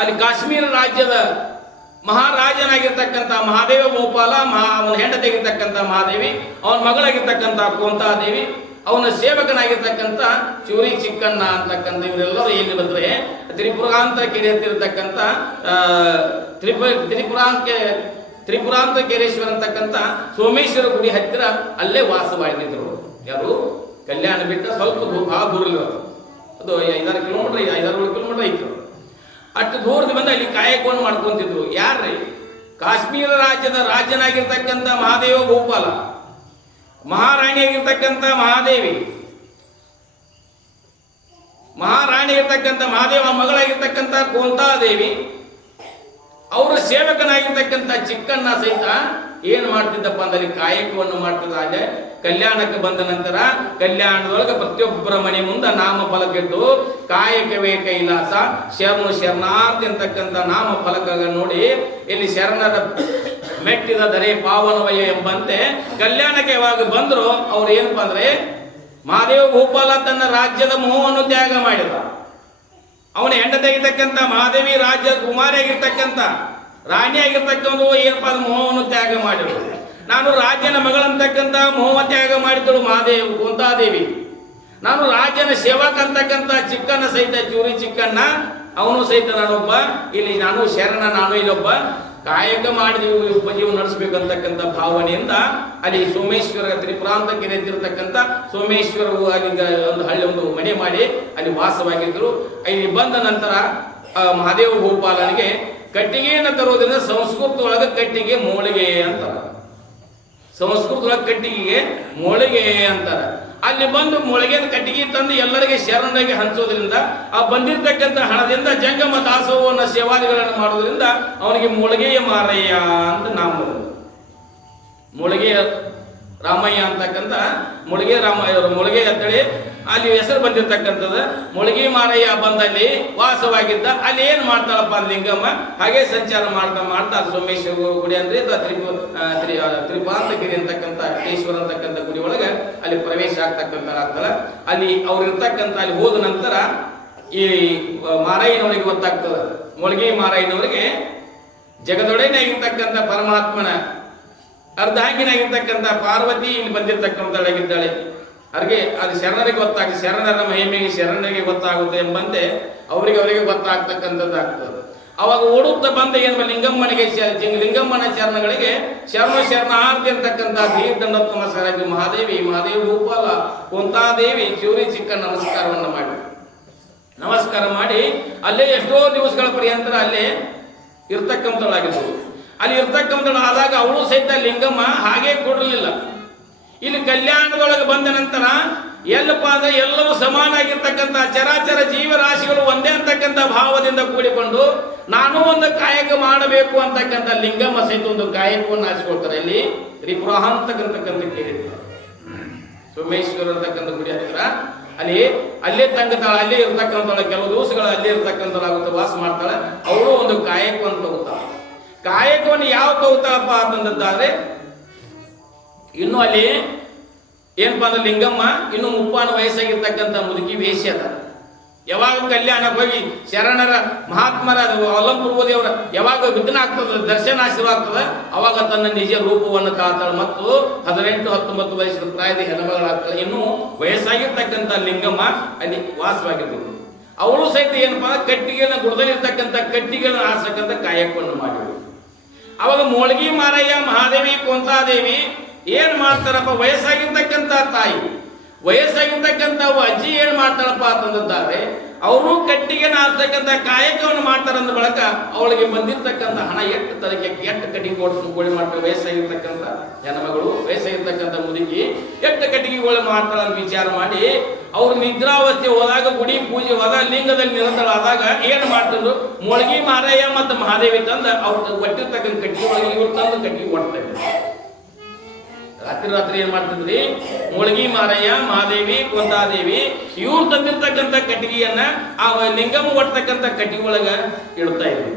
ಅಲ್ಲಿ ಕಾಶ್ಮೀರ ರಾಜ್ಯದ ಮಹಾರಾಜನಾಗಿರ್ತಕ್ಕಂಥ ಮಹಾದೇವ ಗೋಪಾಲ, ಅವನ ಹೆಂಡತಿಯಾಗಿರ್ತಕ್ಕಂಥ ಮಹಾದೇವಿ, ಅವನ ಮಗಳಾಗಿರ್ತಕ್ಕಂಥ ಕೊಂತಾದೇವಿ, ಅವನ ಸೇವಕನಾಗಿರ್ತಕ್ಕಂಥ ಚೂರಿ ಚಿಕ್ಕಣ್ಣ ಅಂತಕ್ಕಂಥ ಇವರೆಲ್ಲರೂ ಎಲ್ಲಿ ಬಂದ್ರೆ ತ್ರಿಪುರಾಂತ ಕೆರೆ ಹತ್ತಿರತಕ್ಕಂಥ ತ್ರಿಪುರಾಂತಕೇರೇಶ್ವರ ಅಂತಕ್ಕಂಥ ಸೋಮೇಶ್ವರ ಗುಡಿ ಹತ್ತಿರ ಅಲ್ಲೇ ವಾಸವಾಗಿದ್ರು. ಯಾರು ಕಲ್ಯಾಣ ಬಿಟ್ಟ ಸ್ವಲ್ಪ ಆ ದೂರಲ್ಲಿ ಅದು 5-6 ಕಿಲೋಮೀಟರ್ 5-7 ಕಿಲೋಮೀಟರ್ ಇತ್ತು. ಅಷ್ಟು ದೂರದ ಬಂದು ಅಲ್ಲಿ ಕಾಯಕವನ್ನು ಮಾಡ್ಕೊಂತಿದ್ರು. ಯಾರ್ರಿ? ಕಾಶ್ಮೀರ ರಾಜ್ಯದ ರಾಜ್ಯನಾಗಿರ್ತಕ್ಕಂಥ ಮಹಾದೇವ ಗೋಪಾಲ, ಮಹಾರಾಣಿಯಾಗಿರ್ತಕ್ಕಂಥ ಮಹಾದೇವಿ, ಮಹಾರಾಣಿಯಾಗಿರ್ತಕ್ಕಂಥ ಮಹಾದೇವ ಮಗಳಾಗಿರ್ತಕ್ಕಂಥ ಕೊಂತಾದೇವಿ, ಅವರ ಸೇವಕನಾಗಿರ್ತಕ್ಕಂಥ ಚಿಕ್ಕಣ್ಣ ಸಹಿತ ಏನ್ ಮಾಡ್ತಿದ್ದಪ್ಪ ಅಂದ್ರೆ ಕಾಯಕವನ್ನು ಮಾಡ್ತಿದ್ದ. ಅಲ್ಲೇ ಕಲ್ಯಾಣಕ್ಕೆ ಬಂದ ನಂತರ ಕಲ್ಯಾಣದೊಳಗೆ ಪ್ರತಿಯೊಬ್ಬರ ಮನೆ ಮುಂದೆ ನಾಮ ಫಲಕಿಟ್ಟು ಕಾಯಕವೇ ಕೈಲಾಸ ಶರಣು ಶರಣಾರ್ಥಿ ಅಂತಕ್ಕಂಥ ನಾಮ ಫಲಕ ನೋಡಿ ಇಲ್ಲಿ ಶರಣರ ಮೆಟ್ಟಿದ ದರೆ ಪಾವನವಯ ಎಂಬಂತೆ ಕಲ್ಯಾಣಕ್ಕೆ ಯಾವಾಗ ಬಂದ್ರು ಅವ್ರು ಏನಪ್ಪಾ ಅಂದ್ರೆ ಮಹಾದೇವ ಗೋಪಾಲ ತನ್ನ ರಾಜ್ಯದ ಮೋಹವನ್ನು ತ್ಯಾಗ ಮಾಡಿದ. ಅವನ ಹೆಂಡತಿಯಾಗಿರ್ತಕ್ಕಂಥ ಮಹಾದೇವಿ ರಾಜ್ಯದ ಕುಮಾರಿಯಾಗಿರ್ತಕ್ಕಂಥ ರಾಣಿಯಾಗಿರ್ತಕ್ಕಂಥ ಏನಪ್ಪಾ ಮೋಹವನ್ನು ತ್ಯಾಗ ಮಾಡಿದ್ರು. ನಾನು ರಾಜ್ಯನ ಮಗಳಂತಕ್ಕಂಥ ಮೋಹ ತ್ಯಾಗ ಮಾಡಿದಳು ಮಹಾದೇವ ಕೊಂತಾದೇವಿ. ನಾನು ರಾಜ್ಯನ ಸೇವಕ ಅಂತಕ್ಕಂಥ ಚಿಕ್ಕಣ್ಣ ಸಹಿತ ಚೂರಿ ಚಿಕ್ಕಣ್ಣ ಅವನು ಸಹಿತ ನಾನೊಬ್ಬ ಇಲ್ಲಿ ನಾನು ಶರಣ, ನಾನು ಇಲ್ಲೊಬ್ಬ ಕಾಯಕ ಮಾಡಿದೀವಿ, ಉಪಜೀವ ನಡೆಸಬೇಕಂತಕ್ಕಂಥ ಭಾವನೆಯಿಂದ ಅಲ್ಲಿ ಸೋಮೇಶ್ವರ ತ್ರಿಪುರಾಂತ ಕೆರೆ ಎದ್ದಿರತಕ್ಕಂಥ ಸೋಮೇಶ್ವರ ಅಲ್ಲಿ ಒಂದು ಹಳ್ಳಿ ಒಂದು ಮನೆ ಮಾಡಿ ಅಲ್ಲಿ ವಾಸವಾಗಿದ್ರು. ಇಲ್ಲಿ ಬಂದ ನಂತರ ಮಹಾದೇವ ಗೋಪಾಲನಿಗೆ ಕಟ್ಟಿಗೆಯನ್ನು ತರುವುದರಿಂದ ಸಂಸ್ಕೃತ ಒಳಗೆ ಕಟ್ಟಿಗೆ ಮೋಳಿಗೆ ಅಂತಾರ. ಸಂಸ್ಕೃತ ಒಳಗೆ ಕಟ್ಟಿಗೆಗೆ ಮೋಳಿಗೆ ಅಂತಾರ. ಅಲ್ಲಿ ಬಂದು ಮೊಳಗೆ ಕಟ್ಟಿಗೆ ತಂದು ಎಲ್ಲರಿಗೆ ಶರಣರಿಗೆ ಹಂಚೋದ್ರಿಂದ ಆ ಬಂದಿರತಕ್ಕಂಥ ಹಣದಿಂದ ಜಂಗಮ ದಾಸೋಹನ ಸೇವಾದಿಗಳನ್ನು ಮಾಡೋದ್ರಿಂದ ಅವನಿಗೆ ಮೊಳಗೆಯ ಮಾರಯ್ಯ ಅಂತ ನಾಮ. ಮೊಳಗೆಯ ರಾಮಯ್ಯ ಅಂತಕ್ಕಂಥ ಮೊಳಗೆ ರಾಮಯ್ಯ ಮೊಳಗೆ ಅಂತೇಳಿ ಅಲ್ಲಿ ಹೆಸರು ಬಂದಿರತಕ್ಕಂಥದ್ದು. ಮೊಳಗೆ ಮಾರಯ್ಯ ಬಂದಲ್ಲಿ ವಾಸವಾಗಿದ್ದ. ಅಲ್ಲಿ ಏನ್ ಮಾಡ್ತಾಳಪ್ಪ ಲಿಂಗಮ್ಮ ಹಾಗೆ ಸಂಚಾರ ಮಾಡ್ತಾ ಮಾಡ್ತಾ ಸೋಮೇಶ್ವರ ಗುಡಿ ಅಂದ್ರೆ ತ್ರಿಪುರಾಂತಗಿರಿ ಅಂತಕ್ಕಂಥ ಈಶ್ವರ ಅಂತಕ್ಕಂಥ ಗುಡಿ ಒಳಗೆ ಅಲ್ಲಿ ಪ್ರವೇಶ ಆಗ್ತಕ್ಕಂಥ ಆಗ್ತದ. ಅಲ್ಲಿ ಅವ್ರು ಇರ್ತಕ್ಕಂಥ ಅಲ್ಲಿ ಹೋದ ನಂತರ ಈ ಮಾರಯ್ಯನವರಿಗೆ ಗೊತ್ತಾಗ್ತದ. ಮೊಳಗೆ ಮಾರಯ್ಯನವರಿಗೆ ಜಗದೊಡೆನೇ ಇರ್ತಕ್ಕಂಥ ಪರಮಾತ್ಮನ ಅರ್ಧಾಂಗಿನಾಗಿರ್ತಕ್ಕಂಥ ಪಾರ್ವತಿ ಇಲ್ಲಿ ಬಂದಿರತಕ್ಕಂಥಳಾಗಿದ್ದಾಳೆ. ಅವ್ರಿಗೆ ಅದು ಶರಣರಿಗೆ ಗೊತ್ತಾಗ ಶರಣರ ಮಹಿಮೆಗೆ ಶರಣರಿಗೆ ಗೊತ್ತಾಗುತ್ತೆ ಎಂಬಂತೆ ಅವರಿಗೆ ಗೊತ್ತಾಗ್ತಕ್ಕಂಥದ್ದಾಗ್ತದೆ. ಅವಾಗ ಓಡುತ್ತಾ ಬಂದ ಏನು ಲಿಂಗಮ್ಮನಿಗೆ ಲಿಂಗಮ್ಮನ ಚರಣಗಳಿಗೆ ಶರಣಾರ್ಥಿ ಅಂತಕ್ಕಂಥ ದೀರ್ಘ ನಮಸ್ಕಾರ ಮಹಾದೇವಿ ಗೋಪಾಲ ಕೊಂತಾದೇವಿ ಚೂರಿ ಚಿಕ್ಕ ನಮಸ್ಕಾರ ಮಾಡಿ ಅಲ್ಲೇ ಎಷ್ಟೋ ದಿವಸಗಳ ಪರ್ಯಂತರ ಅಲ್ಲೇ ಇರ್ತಕ್ಕಂಥಳಾಗಿದ್ದು. ಅಲ್ಲಿ ಇರ್ತಕ್ಕಂಥಳು ಆದಾಗ ಅವಳು ಸಹಿತ ಲಿಂಗಮ್ಮ ಹಾಗೆ ಕೊಡಲಿಲ್ಲ. ಇಲ್ಲಿ ಕಲ್ಯಾಣದೊಳಗೆ ಬಂದ ನಂತರ ಎಲ್ಲಪ್ಪ ಅಂದ್ರೆ ಎಲ್ಲವೂ ಸಮಾನಾಗಿರ್ತಕ್ಕಂಥ ಚರಾಚರ ಜೀವರಾಶಿಗಳು ಒಂದೇ ಅಂತಕ್ಕಂಥ ಭಾವದಿಂದ ಕೂಡಿಕೊಂಡು ನಾನು ಒಂದು ಕಾಯಕ ಮಾಡಬೇಕು ಅಂತಕ್ಕಂಥ ಲಿಂಗಮ್ಮ ಸಹಿತ ಒಂದು ಕಾಯಕವನ್ನು ಆರಿಸಿಕೊಳ್ತಾರೆ. ಇಲ್ಲಿ ತ್ರಿಪುರಾಂತಕ್ಕಂಥ ಕೇಳಿ ಸೋಮೇಶ್ವರ ಅಂತಕ್ಕಂಥ ಗುಡಿ ಹತ್ತಿರ ಅಲ್ಲೇ ತಂಗತಾಳೆ. ಅಲ್ಲೇ ಇರ್ತಕ್ಕಂಥಳ ಕೆಲವು ದಿವಸಗಳು ಅಲ್ಲೇ ಇರ್ತಕ್ಕಂಥಳಾಗುತ್ತೆ, ವಾಸ ಮಾಡ್ತಾಳೆ. ಅವರು ಒಂದು ಕಾಯಕವನ್ನು ತಗೋತಾಳೆ. ಕಾಯಕವನ್ನು ಯಾವ ತಗೋತಾಳಪ್ಪ ಅಂತಂದಾದ್ರೆ ಇನ್ನು ಅಲ್ಲಿ ಏನಪ್ಪಾ ಅಂದ್ರೆ ಲಿಂಗಮ್ಮ ಇನ್ನು 30 ವಯಸ್ಸಾಗಿರ್ತಕ್ಕಂಥ ಮುದುಕಿ ವೇಶ್ಯ ಅದ. ಯಾವಾಗ ಕಲ್ಯಾಣಕ್ಕೆ ಹೋಗಿ ಶರಣರ ಮಹಾತ್ಮರ ಅವಲಂಬುದೇವರ ಯಾವಾಗ ವಿಘ್ನ ಆಗ್ತದ ದರ್ಶನ ಆಶೀರ್ವಾದ ಅವಾಗ ತನ್ನ ನಿಜ ರೂಪವನ್ನು ತಾಳ್ತಾಳೆ. ಮತ್ತು 18-19 ವಯಸ್ಸಿನ ಪ್ರಾಯದ ಹೆಣ್ಮಗಳಾಗ್ತಾಳೆ. ಇನ್ನು ವಯಸ್ಸಾಗಿರ್ತಕ್ಕಂಥ ಲಿಂಗಮ್ಮ ಅಲ್ಲಿ ವಾಸವಾಗಿರ್ಬೇಕು. ಅವಳು ಸಹಿತ ಏನಪ್ಪಾ ಕಟ್ಟಿಗೆನ ಗುಡದಲ್ಲಿರ್ತಕ್ಕಂಥ ಕಟ್ಟಿಗೆನ ಆಡ್ಸಕ್ಕಂಥ ಕಾಯಕವನ್ನು ಮಾಡಿದ್ರು. ಅವಾಗ ಮೊಳಗಿ ಮಾರಯ್ಯ ಮಹಾದೇವಿ ಕೊಂತಾದೇವಿ ಏನ್ ಮಾಡ್ತಾರಪ್ಪ, ವಯಸ್ಸಾಗಿರ್ತಕ್ಕಂಥ ತಾಯಿ ವಯಸ್ಸಾಗಿರ್ತಕ್ಕಂಥ ಅಜ್ಜಿ ಏನ್ ಮಾಡ್ತಾಳಪ್ಪ ಅಂತಂದಿದ್ದಾರೆ ಅವರು ಕಟ್ಟಿಗೆ ನಾರ್ತಕ್ಕಂಥ ಕಾಯಕವನ್ನು ಮಾಡ್ತಾರಂದ ಬಳಕ ಅವಳಿಗೆ ಬಂದಿರ್ತಕ್ಕಂಥ ಹಣ ಎಷ್ಟು ತರಕ್ಕೆ ಎಷ್ಟು ಕಟ್ಟಿಗೆ ಕೋಳಿ ಮಾಡ್ತಾರೆ, ವಯಸ್ಸಾಗಿರ್ತಕ್ಕಂಥ ಹೆಣ್ಮಗಳು, ವಯಸ್ಸಾಗಿರ್ತಕ್ಕಂಥ ಮುದುಕಿ ಎಷ್ಟು ಕಟ್ಟಿಗೆಗಳು ಮಾಡ್ತಾಳ ಅಂತ ವಿಚಾರ ಮಾಡಿ ಅವ್ರು ನಿದ್ರಾವಸ್ಥೆ ಹೋದಾಗ, ಗುಡಿ ಪೂಜೆ ಹೋದಾಗ, ಲಿಂಗದಲ್ಲಿ ನಿರಂತರವಾದಾಗ ಏನ್ ಮಾಡ್ತಿದ್ರು, ಮೊಳಗಿ ಮಾರಯ್ಯ ಮತ್ತು ಮಹಾದೇವಿ ತಂದ ಅವ್ರು ಒಟ್ಟಿರ್ತಕ್ಕಂಥ ಕಟ್ಟಿಗೆ ಒಳಗೆ ಇವ್ರು ತಂದು ಕಟ್ಟಿಗೆ ಕೊಡ್ತಾ ಇದ್ರು. ರಾತ್ರಿ ಏನ್ ಮಾಡ್ತಿದ್ರಿ, ಮೊಳಗಿ ಮಾರಯ್ಯ, ಮಹಾದೇವಿ, ಕೊಂದಾದೇವಿ ಇವ್ರು ತಂದಿರ್ತಕ್ಕಂಥ ಕಟ್ಟಿಗೆಯನ್ನ ಆ ಲಿಂಗಮ್ಮ ಒಡ್ತಕ್ಕಂಥ ಕಟ್ಟಿಗೆ ಒಳಗ ಇಡ್ತಾ ಇದ್ರು.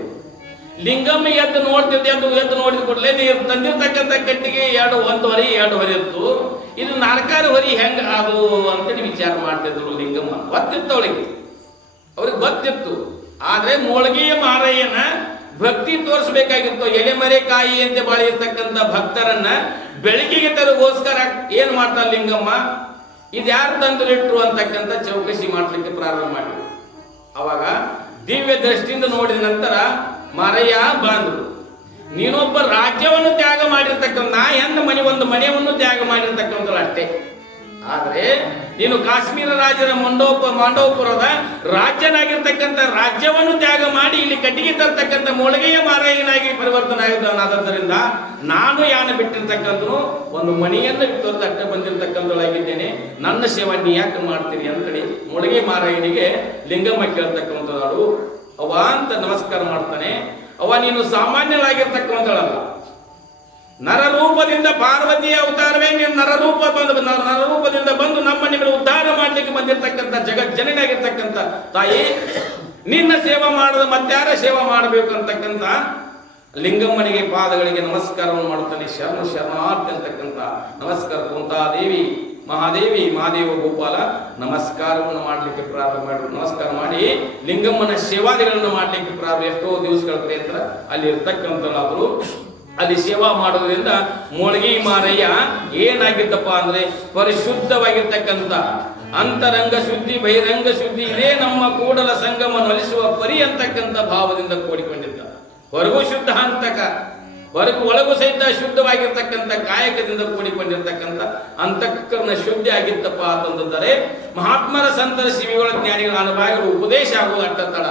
ಲಿಂಗಮ್ಮ ಎದ್ದು ನೋಡಿದ ಕೂಡಲೇ ನೀವು ತಂದಿರ್ತಕ್ಕಂಥ ಕಟ್ಟಿಗೆ ಒಂದೂವರೆ ಇತ್ತು, ಇದು 4 ಹೊರಿ ಹೆಂಗ ಅದು ಅಂತೇಳಿ ವಿಚಾರ ಮಾಡ್ತಿದ್ರು. ಲಿಂಗಮ್ಮ ಗೊತ್ತಿತ್ತು ಅವ್ರಿಗೆ ಗೊತ್ತಿತ್ತು. ಆದ್ರೆ ಮೊಳಗಿ ಮಾರಯ್ಯನ ಭಕ್ತಿ ತೋರಿಸಬೇಕಾಗಿತ್ತು. ಎಲೆಮರೆ ಕಾಯಿ ಅಂತ ಬಾಳಿರ್ತಕ್ಕಂಥ ಭಕ್ತರನ್ನ ಬೆಳಕಿಗೆ ತರಗೋಸ್ಕರ ಏನ್ ಮಾಡ್ತಾರ ಲಿಂಗಮ್ಮ, ಇದ್ಯಾರು ತಂದುಲಿಟ್ರು ಅಂತಕ್ಕಂಥ ಚೌಕಸಿ ಮಾಡ್ಲಿಕ್ಕೆ ಪ್ರಾರಂಭ ಮಾಡಿದ್ರು. ಅವಾಗ ದಿವ್ಯ ದೃಷ್ಟಿಯಿಂದ ನೋಡಿದ ನಂತರ ಮಾರಯ್ಯ ಬಂದ್ರು, ನೀನೊಬ್ಬ ರಾಜ್ಯವನ್ನು ತ್ಯಾಗ ಮಾಡಿರ್ತಕ್ಕಂಥ, ನಾ ಒಂದು ಮನೆಯನ್ನು ತ್ಯಾಗ ಮಾಡಿರ್ತಕ್ಕಂಥ ಅಷ್ಟೇ. ಆದ್ರೆ ನೀನು ಕಾಶ್ಮೀರ ರಾಜ್ಯದ ಮಾಂಡವಪುರದ ರಾಜ್ಯನಾಗಿರ್ತಕ್ಕಂಥ ರಾಜ್ಯವನ್ನು ತ್ಯಾಗ ಮಾಡಿ ಇಲ್ಲಿ ಕಟ್ಟಿಗೆ ತರ್ತಕ್ಕಂಥ ಮೊಳಗೆಯ ಮಾರಯ್ಯನಾಗಿ ಪರಿವರ್ತನೆ ಆಗಿದ್ದಾನಾದ್ದರಿಂದ ನಾನು ಬಿಟ್ಟಿರ್ತಕ್ಕಂಥ ಒಂದು ಮನೆಯನ್ನು ತೊರೆದು ಅಡ್ಡ ಬಂದಿರತಕ್ಕಂಥಳಾಗಿದ್ದೇನೆ, ನನ್ನ ಸೇವೆ ನೀ ಯಾಕೆ ಮಾಡ್ತೀನಿ ಅಂತೇಳಿ ಮೊಳಗೆ ಮಾರಯ್ಯನಿಗೆ ಲಿಂಗಮ್ಮ ಕೇಳ್ತಕ್ಕಂಥದ್ದು. ಅವ ಅಂತ ನಮಸ್ಕಾರ ಮಾಡ್ತಾನೆ. ಅವ ನೀನು ಸಾಮಾನ್ಯರಾಗಿರ್ತಕ್ಕಂಥಳಲ್ಲ, ನರರೂಪದಿಂದ ಪಾರ್ವತಿಯ ಅವತಾರವೇ, ನೀನು ನರರೂಪದಿಂದ ಬಂದು ನಮ್ಮನ್ನು ಉದ್ಧಾರ ಮಾಡಲಿಕ್ಕೆ ಬಂದಿರತಕ್ಕಂಥ ಜಗಜ್ಜನನಾಗಿರ್ತಕ್ಕಂಥ ತಾಯಿ, ನಿನ್ನ ಸೇವೆ ಮಾಡದ ಮತ್ತಾರ ಸೇವೆ ಮಾಡಬೇಕು ಅಂತಕ್ಕಂಥ ಲಿಂಗಮ್ಮನಿಗೆ ಪಾದಗಳಿಗೆ ನಮಸ್ಕಾರವನ್ನು ಮಾಡುತ್ತಾನೆ. ಶರಣಾರ್ಥಿ ಅಂತಕ್ಕಂಥ ನಮಸ್ಕಾರ. ಕುಂತಾದೇವಿ, ಮಹಾದೇವಿ, ಮಹಾದೇವ ಗೋಪಾಲ ನಮಸ್ಕಾರವನ್ನು ಮಾಡಲಿಕ್ಕೆ ಪ್ರಾರಂಭ ಮಾಡಿದ್ರು. ನಮಸ್ಕಾರ ಮಾಡಿ ಲಿಂಗಮ್ಮನ ಸೇವಾದಿಗಳನ್ನು ಮಾಡಲಿಕ್ಕೆ ಪ್ರಾರಂಭ. ಎಷ್ಟೋ ದಿವಸಗಳ ನಂತರ ಅಲ್ಲಿ ಇರ್ತಕ್ಕಂಥವ್ರು ಅಲ್ಲಿ ಸೇವಾ ಮಾಡೋದ್ರಿಂದ ಮೊಳಗಿ ಮಾರಯ್ಯ ಏನಾಗಿದ್ದಪ್ಪ ಅಂದ್ರೆ ಪರಿಶುದ್ಧವಾಗಿರ್ತಕ್ಕಂಥ ಅಂತರಂಗ ಶುದ್ಧಿ, ಬಹಿರಂಗ ಶುದ್ಧಿ, ಇದೇ ನಮ್ಮ ಕೂಡಲ ಸಂಗಮ ನಲಿಸುವ ಪರಿ ಅಂತಕ್ಕಂಥ ಭಾವದಿಂದ ಕೂಡಿಕೊಂಡಿದ್ದ. ಹೊರಗೂ ಶುದ್ಧ ಅಂತಕ, ಒಳಗೂ ಸಹಿತ ಶುದ್ಧವಾಗಿರ್ತಕ್ಕಂಥ ಕಾಯಕದಿಂದ ಕೂಡಿಕೊಂಡಿರ್ತಕ್ಕಂಥ ಅಂತಃಕರಣ ಶುದ್ಧಿ ಆಗಿತ್ತಪ್ಪ ಅಂತಂದರೆ ಮಹಾತ್ಮರ ಸಂತರ ಶಿವಿಗಳ ಜ್ಞಾನಿಗಳ ಅನುಭವಗಳು ಉಪದೇಶ ಆಗುವುದು ಅಟ್ಟತ್ತಡ.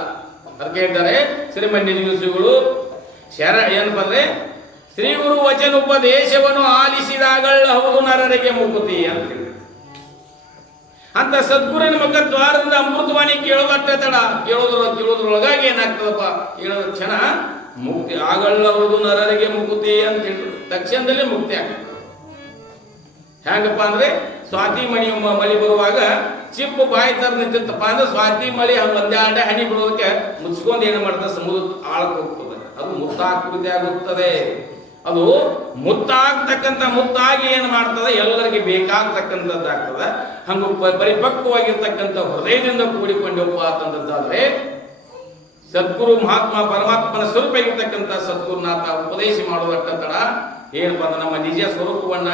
ಅದಕ್ಕೆ ಹೇಳ್ತಾರೆ ಶ್ರೀಮಂತ ಶ್ರೀಗಳು ಏನಪ್ಪ ಅಂದ್ರೆ, ಶ್ರೀ ಗುರು ವಚನೋಪದೇಶವನ್ನು ಆಲಿಸಿದಾಗಳ ಹೌದು ನರರಿಗೆ ಮುಕುತಿ ಅಂತೇಳಿ ಅಂತ ಸದ್ಗುರುವಿನ ಮುಖ ದ್ವಾರದಿಂದ ಅಮೃತವಾಣಿ ಕೇಳೋದಟ್ಟ ತಡ. ಕೇಳೋದ್ರೊಳಗಾಗಿ ಏನಾಗ್ತದಪ್ಪ, ಹೇಳೋದ ಕ್ಷಣ ಮುಕ್ತಿ ಆಗಳ್ಳಬಹುದು ನರರಿಗೆ ಮುಕುತಿ ಅಂತ ಹೇಳಿದ್ರು. ತಕ್ಷಣದಲ್ಲೇ ಮುಕ್ತಿ ಆಗ್ತದೆ. ಹೆಂಗಪ್ಪ ಅಂದ್ರೆ ಸ್ವಾತಿ ಮಳಿ ಬರುವಾಗ ಚಿಪ್ಪು ಬಾಯಿ ತರ ನಿಂತಿರ್ತಪ್ಪ ಅಂದ್ರೆ ಸ್ವಾತಿ ಮಳಿ ಒಂದೆರಡು ಹನಿ ಬಿಡೋದಕ್ಕೆ ಮುಚ್ಕೊಂಡು ಏನು ಮಾಡ್ತದೆ, ಸಮುದ್ರ ಆಳಕ್ಕೆ ಹೋಗ್ತದೆ. ಅದು ಮುತ್ತಾಕೃತಿ ಆಗುತ್ತದೆ. ಅದು ಮುತ್ತಾಗಿ ಏನು ಮಾಡ್ತದೆ, ಎಲ್ಲರಿಗೆ ಬೇಕಾಗ್ತಕ್ಕಂಥದ್ದಾಗ್ತದೆ. ಹಂಗ ಪರಿಪಕ್ವವಾಗಿರ್ತಕ್ಕಂಥ ಹೃದಯದಿಂದ ಕೂಡಿಕೊಂಡಪ್ಪ ಅಂತಂದಾದ್ರೆ ಸದ್ಗುರು ಮಹಾತ್ಮ ಪರಮಾತ್ಮನ ಸ್ವರೂಪ ಇರ್ತಕ್ಕಂಥ ಸದ್ಗುರುನಾಥ ಉಪದೇಶ ಮಾಡೋದಕ್ಕಂತಡ ಏನಪ್ಪ ಅಂದ್ರೆ ನಮ್ಮ ನಿಜ ಸ್ವರೂಪವನ್ನ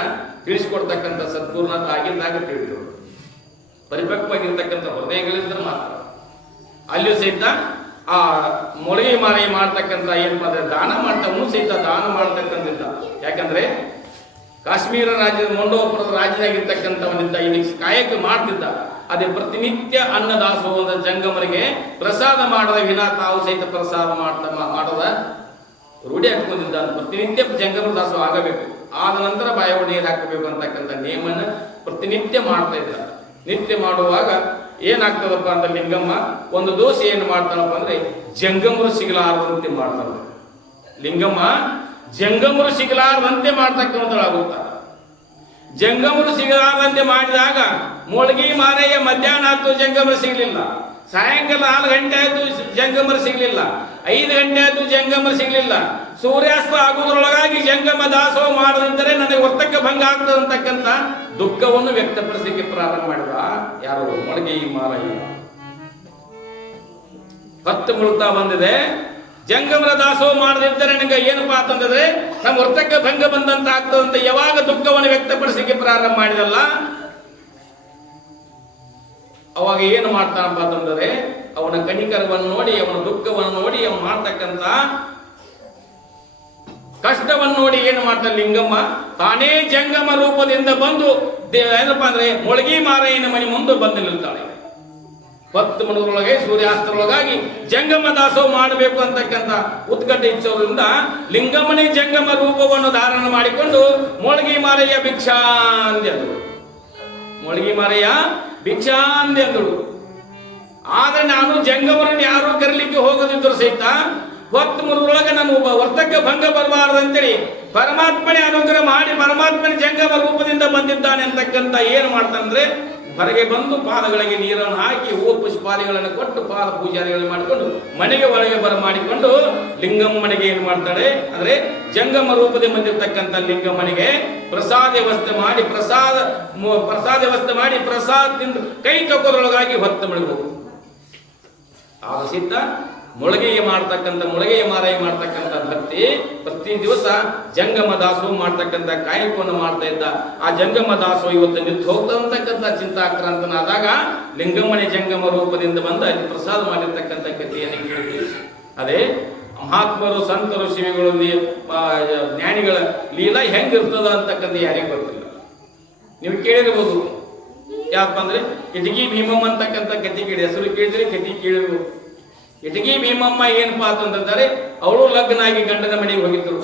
ತಿಳಿಸಿಕೊಡ್ತಕ್ಕಂಥ ಸದ್ಗುರುನಾಥ ಆಗಿದ್ದಾಗ ತಿಳಿದ್ರು. ಪರಿಪಕ್ವವಾಗಿರ್ತಕ್ಕಂಥ ಹೃದಯಗಳಿಂದ ಮಾತ್ರ ಅಲ್ಲಿಯೂ ಸಹಿತ ಆ ಮೊಳಗಿ ಮಾರಯ್ಯ ಮಾಡ್ತಕ್ಕಂಥ ಏನಪ್ಪ ಅಂದ್ರೆ ದಾನ ಮಾಡ್ತವನು ಸಹಿತ ದಾನ ಮಾಡ್ತಕ್ಕಂಥ. ಯಾಕಂದ್ರೆ ಕಾಶ್ಮೀರ ರಾಜ್ಯದ ಮಂಡೋಪುರದ ರಾಜ್ಯನಾಗಿರ್ತಕ್ಕಂಥವನಿಂದ ಇಲ್ಲಿ ಕಾಯಕ ಮಾಡ್ತಿದ್ದ. ಅದೇ ಪ್ರತಿನಿತ್ಯ ಅನ್ನದಾಸೋಹದ ಜಂಗಮರಿಗೆ ಪ್ರಸಾದ ಮಾಡದ ವಿನ ತಾವು ಸಹಿತ ಪ್ರಸಾದ ಮಾಡದ ರೂಢಿ ಹಾಕೊಂಡಿದ್ದ. ಪ್ರತಿನಿತ್ಯ ಜಂಗಮ ದಾಸೋಹ ಆಗಬೇಕು, ಆದ ನಂತರ ಬಾಯ ನೀರು ಹಾಕಬೇಕು ಅಂತಕ್ಕಂಥ ನೇಮನ ಪ್ರತಿನಿತ್ಯ ಮಾಡ್ತಾ ಇದ್ದ. ನಿತ್ಯ ಮಾಡುವಾಗ ಏನಾಗ್ತದಪ್ಪ ಅಂತ ಲಿಂಗಮ್ಮ ಒಂದು ದೋಷ ಏನು ಮಾಡ್ತಾನಪ್ಪ ಅಂದ್ರೆ ಜಂಗಮರು ಸಿಗಲಾರದಂತೆ ಮಾಡ್ತಾಳ. ಲಿಂಗಮ್ಮ ಜಂಗಮರು ಸಿಗಲಾರದಂತೆ ಮಾಡ್ತಕ್ಕಂಥಳಾಗುತ್ತಾಳ. ಜಂಗಮರು ಸಿಗಲಾರದಂತೆ ಮಾಡಿದಾಗ ಮೊಳಗಿ ಮಾರಯ್ಯ ಮಧ್ಯಾಹ್ನ ಆಯ್ತು ಜಂಗಮರು ಸಿಗ್ಲಿಲ್ಲ, ಸಾಯಂಕಾಲ 4 ಗಂಟೆ ಆಯ್ತು ಜಂಗಮರು ಸಿಗ್ಲಿಲ್ಲ, 5 ಗಂಟೆ ಆಯ್ತು ಜಂಗಮರು ಸಿಗ್ಲಿಲ್ಲ. ಸೂರ್ಯಾಸ್ತ ಆಗುವುದರೊಳಗಾಗಿ ಜಂಗಮ ದಾಸೋಹ ಮಾಡದಿದ್ದರೆ ನನಗೆ ವರ್ತಕ ಭಂಗ ಆಗ್ತದೆ ಅಂತಕ್ಕಂಥ ದುಃಖವನ್ನು ವ್ಯಕ್ತಪಡಿಸಲಿಕ್ಕೆ ಪ್ರಾರಂಭ ಮಾಡಿದ ಯಾರು, ಮೊಳಗಿ ಮಾರಯ್ಯ. ಹೊತ್ತು ಮುಳುಗ್ತಾ ಬಂದಿದೆ. ಜಂಗಮರ ದಾಸೋಹ ಮಾಡದಿದ್ದರೆ ನನಗೆ ಏನಪ್ಪಾ ಅಂತಂದ್ರೆ ನಮ್ಮ ವರ್ತಕ ಭಂಗ ಬಂದಂತ ಆಗ್ತದಂತ ಯಾವಾಗ ದುಃಖವನ್ನು ವ್ಯಕ್ತಪಡಿಸಲಿಕ್ಕೆ ಪ್ರಾರಂಭ ಮಾಡಿದಲ್ಲ, ಅವಾಗ ಏನು ಮಾಡ್ತಾನಪ್ಪ ಅಂತಂದರೆ ಅವನ ಕಣಿಕರವನ್ನು ನೋಡಿ, ಅವನ ದುಃಖವನ್ನು ನೋಡಿ, ಅವನು ಮಾಡ್ತಕ್ಕಂಥ ಕಷ್ಟವನ್ನು ನೋಡಿ ಏನು ಮಾಡ್ತಾನೆ ಲಿಂಗಮ್ಮ ತಾನೇ ಜಂಗಮ ರೂಪದಿಂದ ಬಂದು ಏನಪ್ಪಾ ಅಂದ್ರೆ ಮೊಳಗಿ ಮಾರಯ್ಯನ ಮನೆ ಮುಂದೆ ಬಂದು ನಿಲ್ತಾಳೆ. 10 ಮನದೊಳಗೆ ಸೂರ್ಯಾಸ್ತರೊಳಗಾಗಿ ಜಂಗಮ ದಾಸೋಹ ಮಾಡಬೇಕು ಅಂತಕ್ಕಂಥ ಉತ್ಕಟ ಇಚ್ಛೋದ್ರಿಂದ ಲಿಂಗಮ್ಮನೇ ಜಂಗಮ ರೂಪವನ್ನು ಧಾರಣ ಮಾಡಿಕೊಂಡು ಮೊಳಗಿ ಮಾರಯ್ಯ ಭಿಕ್ಷಾ ಅಂದೆಂದಳು. ಮೊಳಗಿ ಮಾರಯ್ಯ ಭಿಕ್ಷಾ ಅಂದೆಂದಳು. ಆದ್ರೆ ನಾನು ಜಂಗಮರನ್ನು ಯಾರು ಕರೀಲಿಕ್ಕೆ ಹೋಗದಿದ್ರು ಸಹಿತ 10 ಮನದೊಳಗೆ ನಾನು ಒಬ್ಬ ವರ್ತಕ್ಕೆ ಭಂಗ ಬರಬಾರದಂತೇಳಿ ಪರಮಾತ್ಮನೇ ಅನುಗ್ರಹ ಮಾಡಿ ಪರಮಾತ್ಮನೇ ಜಂಗಮ ರೂಪದಿಂದ ಬಂದಿದ್ದಾನೆ ಅಂತಕ್ಕಂಥ ಏನು ಮಾಡ್ತಾನಂದ್ರೆ ಹೊರಗೆ ಬಂದು ಪಾದಗಳಿಗೆ ನೀರನ್ನು ಹಾಕಿ ಹೂ ಪುಷ್ಪಾದಿಗಳನ್ನು ಕೊಟ್ಟು ಪಾದ ಪೂಜಾರಿಗಳನ್ನು ಮಾಡಿಕೊಂಡು ಮನೆಗೆ ಒಳಗೆ ಮಾಡಿಕೊಂಡು ಲಿಂಗಮ್ಮನಿಗೆ ಏನು ಮಾಡ್ತಾಳೆ ಅಂದ್ರೆ ಜಂಗಮ ರೂಪದಲ್ಲಿ ಬಂದಿರತಕ್ಕಂಥ ಲಿಂಗಮ್ಮನಿಗೆ ಪ್ರಸಾದ ವ್ಯವಸ್ಥೆ ಮಾಡಿ ಪ್ರಸಾದ ತಿಂದು ಕೈ ತಗೋದ್ರೊಳಗಾಗಿ 10 ಮನೆಗೆ ಹೋಗುದು. ಆಗ ಸಿದ್ಧ ಮೊಳಗೆಯ ಮಾರಾಯ ಮಾಡ್ತಕ್ಕಂಥ ಭಕ್ತಿ ಪ್ರತಿ ದಿವಸ ಜಂಗಮ ದಾಸೋಹ ಮಾಡ್ತಕ್ಕಂಥ ಕಾಯಕವನ್ನು ಮಾಡ್ತಾ ಇದ್ದ. ಆ ಜಂಗಮ ದಾಸೋಹ ಇವತ್ತು ನಿಂತು ಹೋಗ್ತಕ್ಕಂಥ ಚಿಂತಾಕ್ರಾಂತನಾದಾಗ ಲಿಂಗಮ್ಮನೆ ಜಂಗಮ ರೂಪದಿಂದ ಬಂದ ಅಲ್ಲಿ ಪ್ರಸಾದ ಮಾಡಿರ್ತಕ್ಕಂಥ ಕಥೆಯನ್ನು ಕೇಳ್ತೀವಿ. ಅದೇ ಮಹಾತ್ಮರು ಸಂತರು ಶಿವಿಗಳು ಜ್ಞಾನಿಗಳ ಲೀಲಾ ಹೆಂಗಿರ್ತದ ಅಂತಕ್ಕಂಥ ಯಾರಿಗೆ ಗೊತ್ತಿಲ್ಲ. ನೀವು ಕೇಳಿರ್ಬೋದು. ಯಾಕಪ್ಪ ಅಂದ್ರೆ ಇಟಗಿ ಭೀಮಮ್ಮ ಅಂತಕ್ಕಂಥ ಕಥೆ ಕೇಳಿ ಹೆಸರು ಕೇಳಿದ್ರಿ, ಕಥೆ ಕೇಳಿರ್ಬೋದು. ಇಟಗಿ ಭೀಮಮ್ಮ ಏನಪ್ಪಾ ಅಂತಂದ್ರೆ ಅವಳು ಲಗ್ನ ಆಗಿ ಗಂಡನ ಮನೆಗೆ ಹೋಗಿದ್ರು.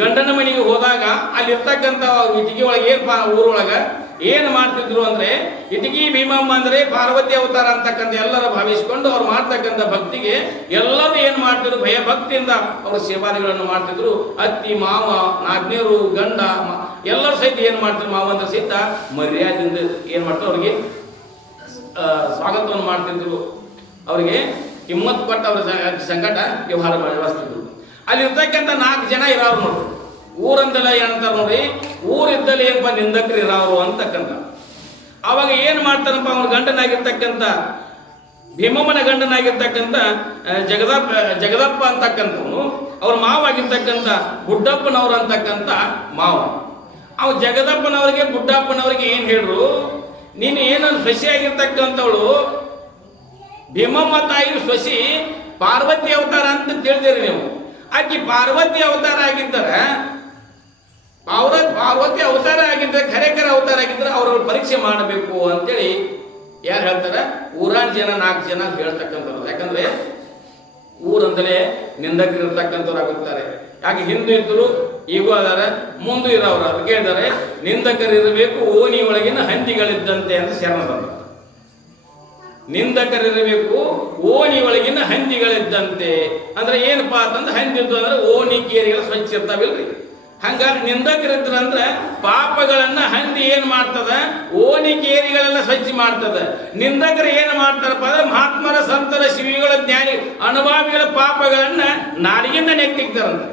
ಗಂಡನ ಮನೆಗೆ ಹೋದಾಗ ಅಲ್ಲಿರ್ತಕ್ಕಂಥ ಇಟಗಿ ಒಳಗೆ ಊರೊಳಗ ಏನ್ ಮಾಡ್ತಿದ್ರು ಅಂದ್ರೆ ಇಟಗಿ ಭೀಮಮ್ಮ ಅಂದ್ರೆ ಪಾರ್ವತಿ ಅವತಾರ ಅಂತಕ್ಕಂಥ ಎಲ್ಲರ ಭಾವಿಸಿಕೊಂಡು ಅವ್ರು ಮಾಡ್ತಕ್ಕಂಥ ಭಕ್ತಿಗೆ ಎಲ್ಲರೂ ಏನ್ ಮಾಡ್ತಿದ್ರು ಭಯಭಕ್ತಿಯಿಂದ ಅವ್ರ ಸೇವಾದಿಗಳನ್ನು ಮಾಡ್ತಿದ್ರು. ಅತ್ತಿ ಮಾವ ನಾಗ್ನೇರು ಗಂಡ ಎಲ್ಲರೂ ಸಹಿತ ಏನ್ ಮಾಡ್ತಿದ್ರು ಮಾವಂದ್ರ ಸಹಿತ ಮರ್ಯಾದೆಯಿಂದ ಏನ್ ಮಾಡ್ತಾರೆ ಅವ್ರಿಗೆ ಸ್ವಾಗತವನ್ನು ಮಾಡ್ತಿದ್ರು. ಅವ್ರಿಗೆ ಹಿಮ್ಮತ್ ಕೊಟ್ಟು ಅವ್ರ ಸಂಕಟ ವ್ಯವಹಾರ ವ್ಯವಸ್ಥಿದ್ರು. ಅಲ್ಲಿ ಇರ್ತಕ್ಕಂಥ 4 ಜನ ಇರೋರು ನೋಡ್ರಿ. ಊರಂದಲ್ಲ ಏನಂತಾರ ನೋಡ್ರಿ, ಊರಿದ್ದಲ್ಲಿ ಏನಪ್ಪ ನಿಂದಕರು ಇರೋರು ಅಂತಕ್ಕಂಥ. ಅವಾಗ ಏನ್ ಮಾಡ್ತಾರಪ್ಪ ಅವ್ರ ಗಂಡನಾಗಿರ್ತಕ್ಕಂಥ ಭೀಮಮ್ಮನ ಗಂಡನಾಗಿರ್ತಕ್ಕಂಥ ಜಗದಪ್ಪ ಅಂತಕ್ಕಂಥವನು ಅವ್ರ ಮಾವ ಆಗಿರ್ತಕ್ಕಂಥ ಗುಡ್ಡಪ್ಪನವ್ರು ಅಂತಕ್ಕಂಥ ಮಾವ. ಅವ್ ಜಗದಪ್ಪನವ್ರಿಗೆ ಗುಡ್ಡಪ್ಪನವ್ರಿಗೆ ಏನ್ ಹೇಳ್ರು, ನೀನು ಏನನ್ನು ಸೊಸೆಯಾಗಿರ್ತಕ್ಕಂಥವಳು ಭೀಮಮ್ಮ ತಾಯಿ ಸೊಸಿ ಪಾರ್ವತಿ ಅವತಾರ ಅಂತ ತಿಳಿದಿರಿ ನೀವು. ಆಕಿ ಪಾರ್ವತಿ ಅವತಾರ ಆಗಿದ್ದಾರೆ, ಪಾರ್ವತಿ ಅವತಾರ ಆಗಿದ್ದರೆ ಖರೇಖರ ಅವತಾರ ಆಗಿದ್ರೆ ಅವ್ರವ್ರ ಪರೀಕ್ಷೆ ಮಾಡಬೇಕು ಅಂತೇಳಿ ಯಾರು ಹೇಳ್ತಾರೆ, ಊರಾನ್ ಜನ 4 ಜನ ಹೇಳ್ತಕ್ಕಂಥವ್ರು. ಯಾಕಂದ್ರೆ ಊರಂದಲೇ ನಿಂದಕರಿರ್ತಕ್ಕಂಥವ್ರು ಆಗುತ್ತಾರೆ. ಯಾಕೆ ಹಿಂದೂ ಇದ್ರು ಈಗೂ ಅದಾರ, ಮುಂದೂ ಇರೋರು ಅದಕ್ಕೆ ಹೇಳ್ತಾರೆ ನಿಂದಕರಿರಬೇಕು ಓಣಿ ಒಳಗಿನ ಹಂದಿಗಳಿದ್ದಂತೆ ಅಂತ ಶರಣ. ನಿಂದಕರಿರಬೇಕು ಓಣಿ ಒಳಗಿನ ಹಂದಿಗಳಿದ್ದಂತೆ ಅಂದ್ರೆ ಏನಪ್ಪಾ ಅಂತಂದ್ರೆ ಹಂದಿದ್ದು ಅಂದ್ರೆ ಓಣಿ ಕೇರಿಗಳು ಸ್ವಚ್ಛ ಇರ್ತಾವಿಲ್ರಿ. ಹಂಗಾಗಿ ನಿಂದಕರಿದ್ರಂದ್ರೆ ಪಾಪಗಳನ್ನ ಹಂದಿ ಏನ್ ಮಾಡ್ತದ, ಓಣಿ ಕೇರಿಗಳೆಲ್ಲ ಸ್ವಚ್ಛ ಮಾಡ್ತದ. ನಿಂದಕರು ಏನ್ ಮಾಡ್ತಾರಪ್ಪ ಅಂದ್ರೆ ಮಹಾತ್ಮರ ಸಂತರ ಶಿವಿಗಳ ಜ್ಞಾನಿ ಅನುಭಾವಿಗಳ ಪಾಪಗಳನ್ನ ನಾಡಿಗಿಂದ ನೆಕ್ತಿಗ್ತಾರಂತ,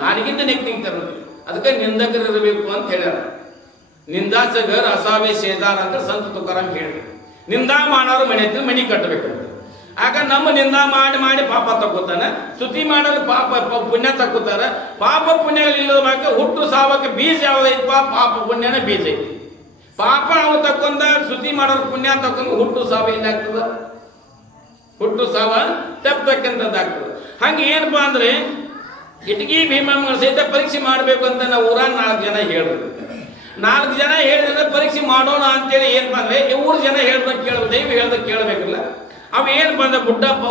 ನಾಡಿಗಿಂದ ನೆಕ್ತಿಗ್ತಾರಂತ. ಅದಕ್ಕೆ ನಿಂದಕರಿರಬೇಕು ಅಂತ ಹೇಳ್ಯಾರ. ನಿಂದಾಚ ಘರ್ ಅಸಾವೆ ಸೇದಾರ ಅಂತ ಸಂತ ತುಕಾರಾಮ್ ಹೇಳಿ. ನಿಂದಾ ಮಾಡೋರು ಮನೆ ಕಟ್ಟಬೇಕಂತ. ಆಗ ನಮ್ಮ ನಿಂದಾ ಮಾಡಿ ಪಾಪ ತಕ್ಕೋತಾನೆ, ಸ್ತುತಿ ಮಾಡೋರು ಪಾಪ ಪುಣ್ಯ ತಕ್ಕೋತಾರ. ಪಾಪ ಪುಣ್ಯಗಳಿಲ್ಲದ ಹುಟ್ಟು ಸಾವಕ್ಕೆ ಬೀಜ ಯಾವ್ದೈತಪ್ಪ, ಪಾಪ ಪುಣ್ಯನ ಬೀಜ ಐತಿ. ಪಾಪ ಅವು ತಕ್ಕೊಂಡ ಸ್ತುತಿ ಮಾಡೋರು ಪುಣ್ಯ ತಕ್ಕೊಂಡು ಹುಟ್ಟು ಸಾವ ಏನಾಗ್ತದ, ಹುಟ್ಟು ಸಾವ ತಪ್ಪತಕ್ಕಂಥದ್ದಾಗ್ತದೆ. ಹಂಗೆ ಏನಪ್ಪಾ ಅಂದ್ರೆ ಇಟಗಿ ಭೀಮಮ್ಮ ಸಹಿತ ಪರೀಕ್ಷೆ ಮಾಡಬೇಕು ಅಂತ ನಾವು ಊರಾನ್ 4 ಜನ ಹೇಳಿದ್ರು. 4 ಜನ ಹೇಳಿದ್ರೆ ಪರೀಕ್ಷೆ ಮಾಡೋಣ ಅಂತೇಳಿ ಏನಪ್ಪಾ ಅಂದ್ರೆ 3 ಜನ ಹೇಳ್ದಂಗೆ ಕೇಳಬೇಕು, ದೈವ ಹೇಳ್ದಂಗೆ ಕೇಳಬೇಕಲ್ಲ. ಅವ ಏನಪ್ಪ ಅಂದ್ರೆ ಬುಡ್ಡಪ್ಪ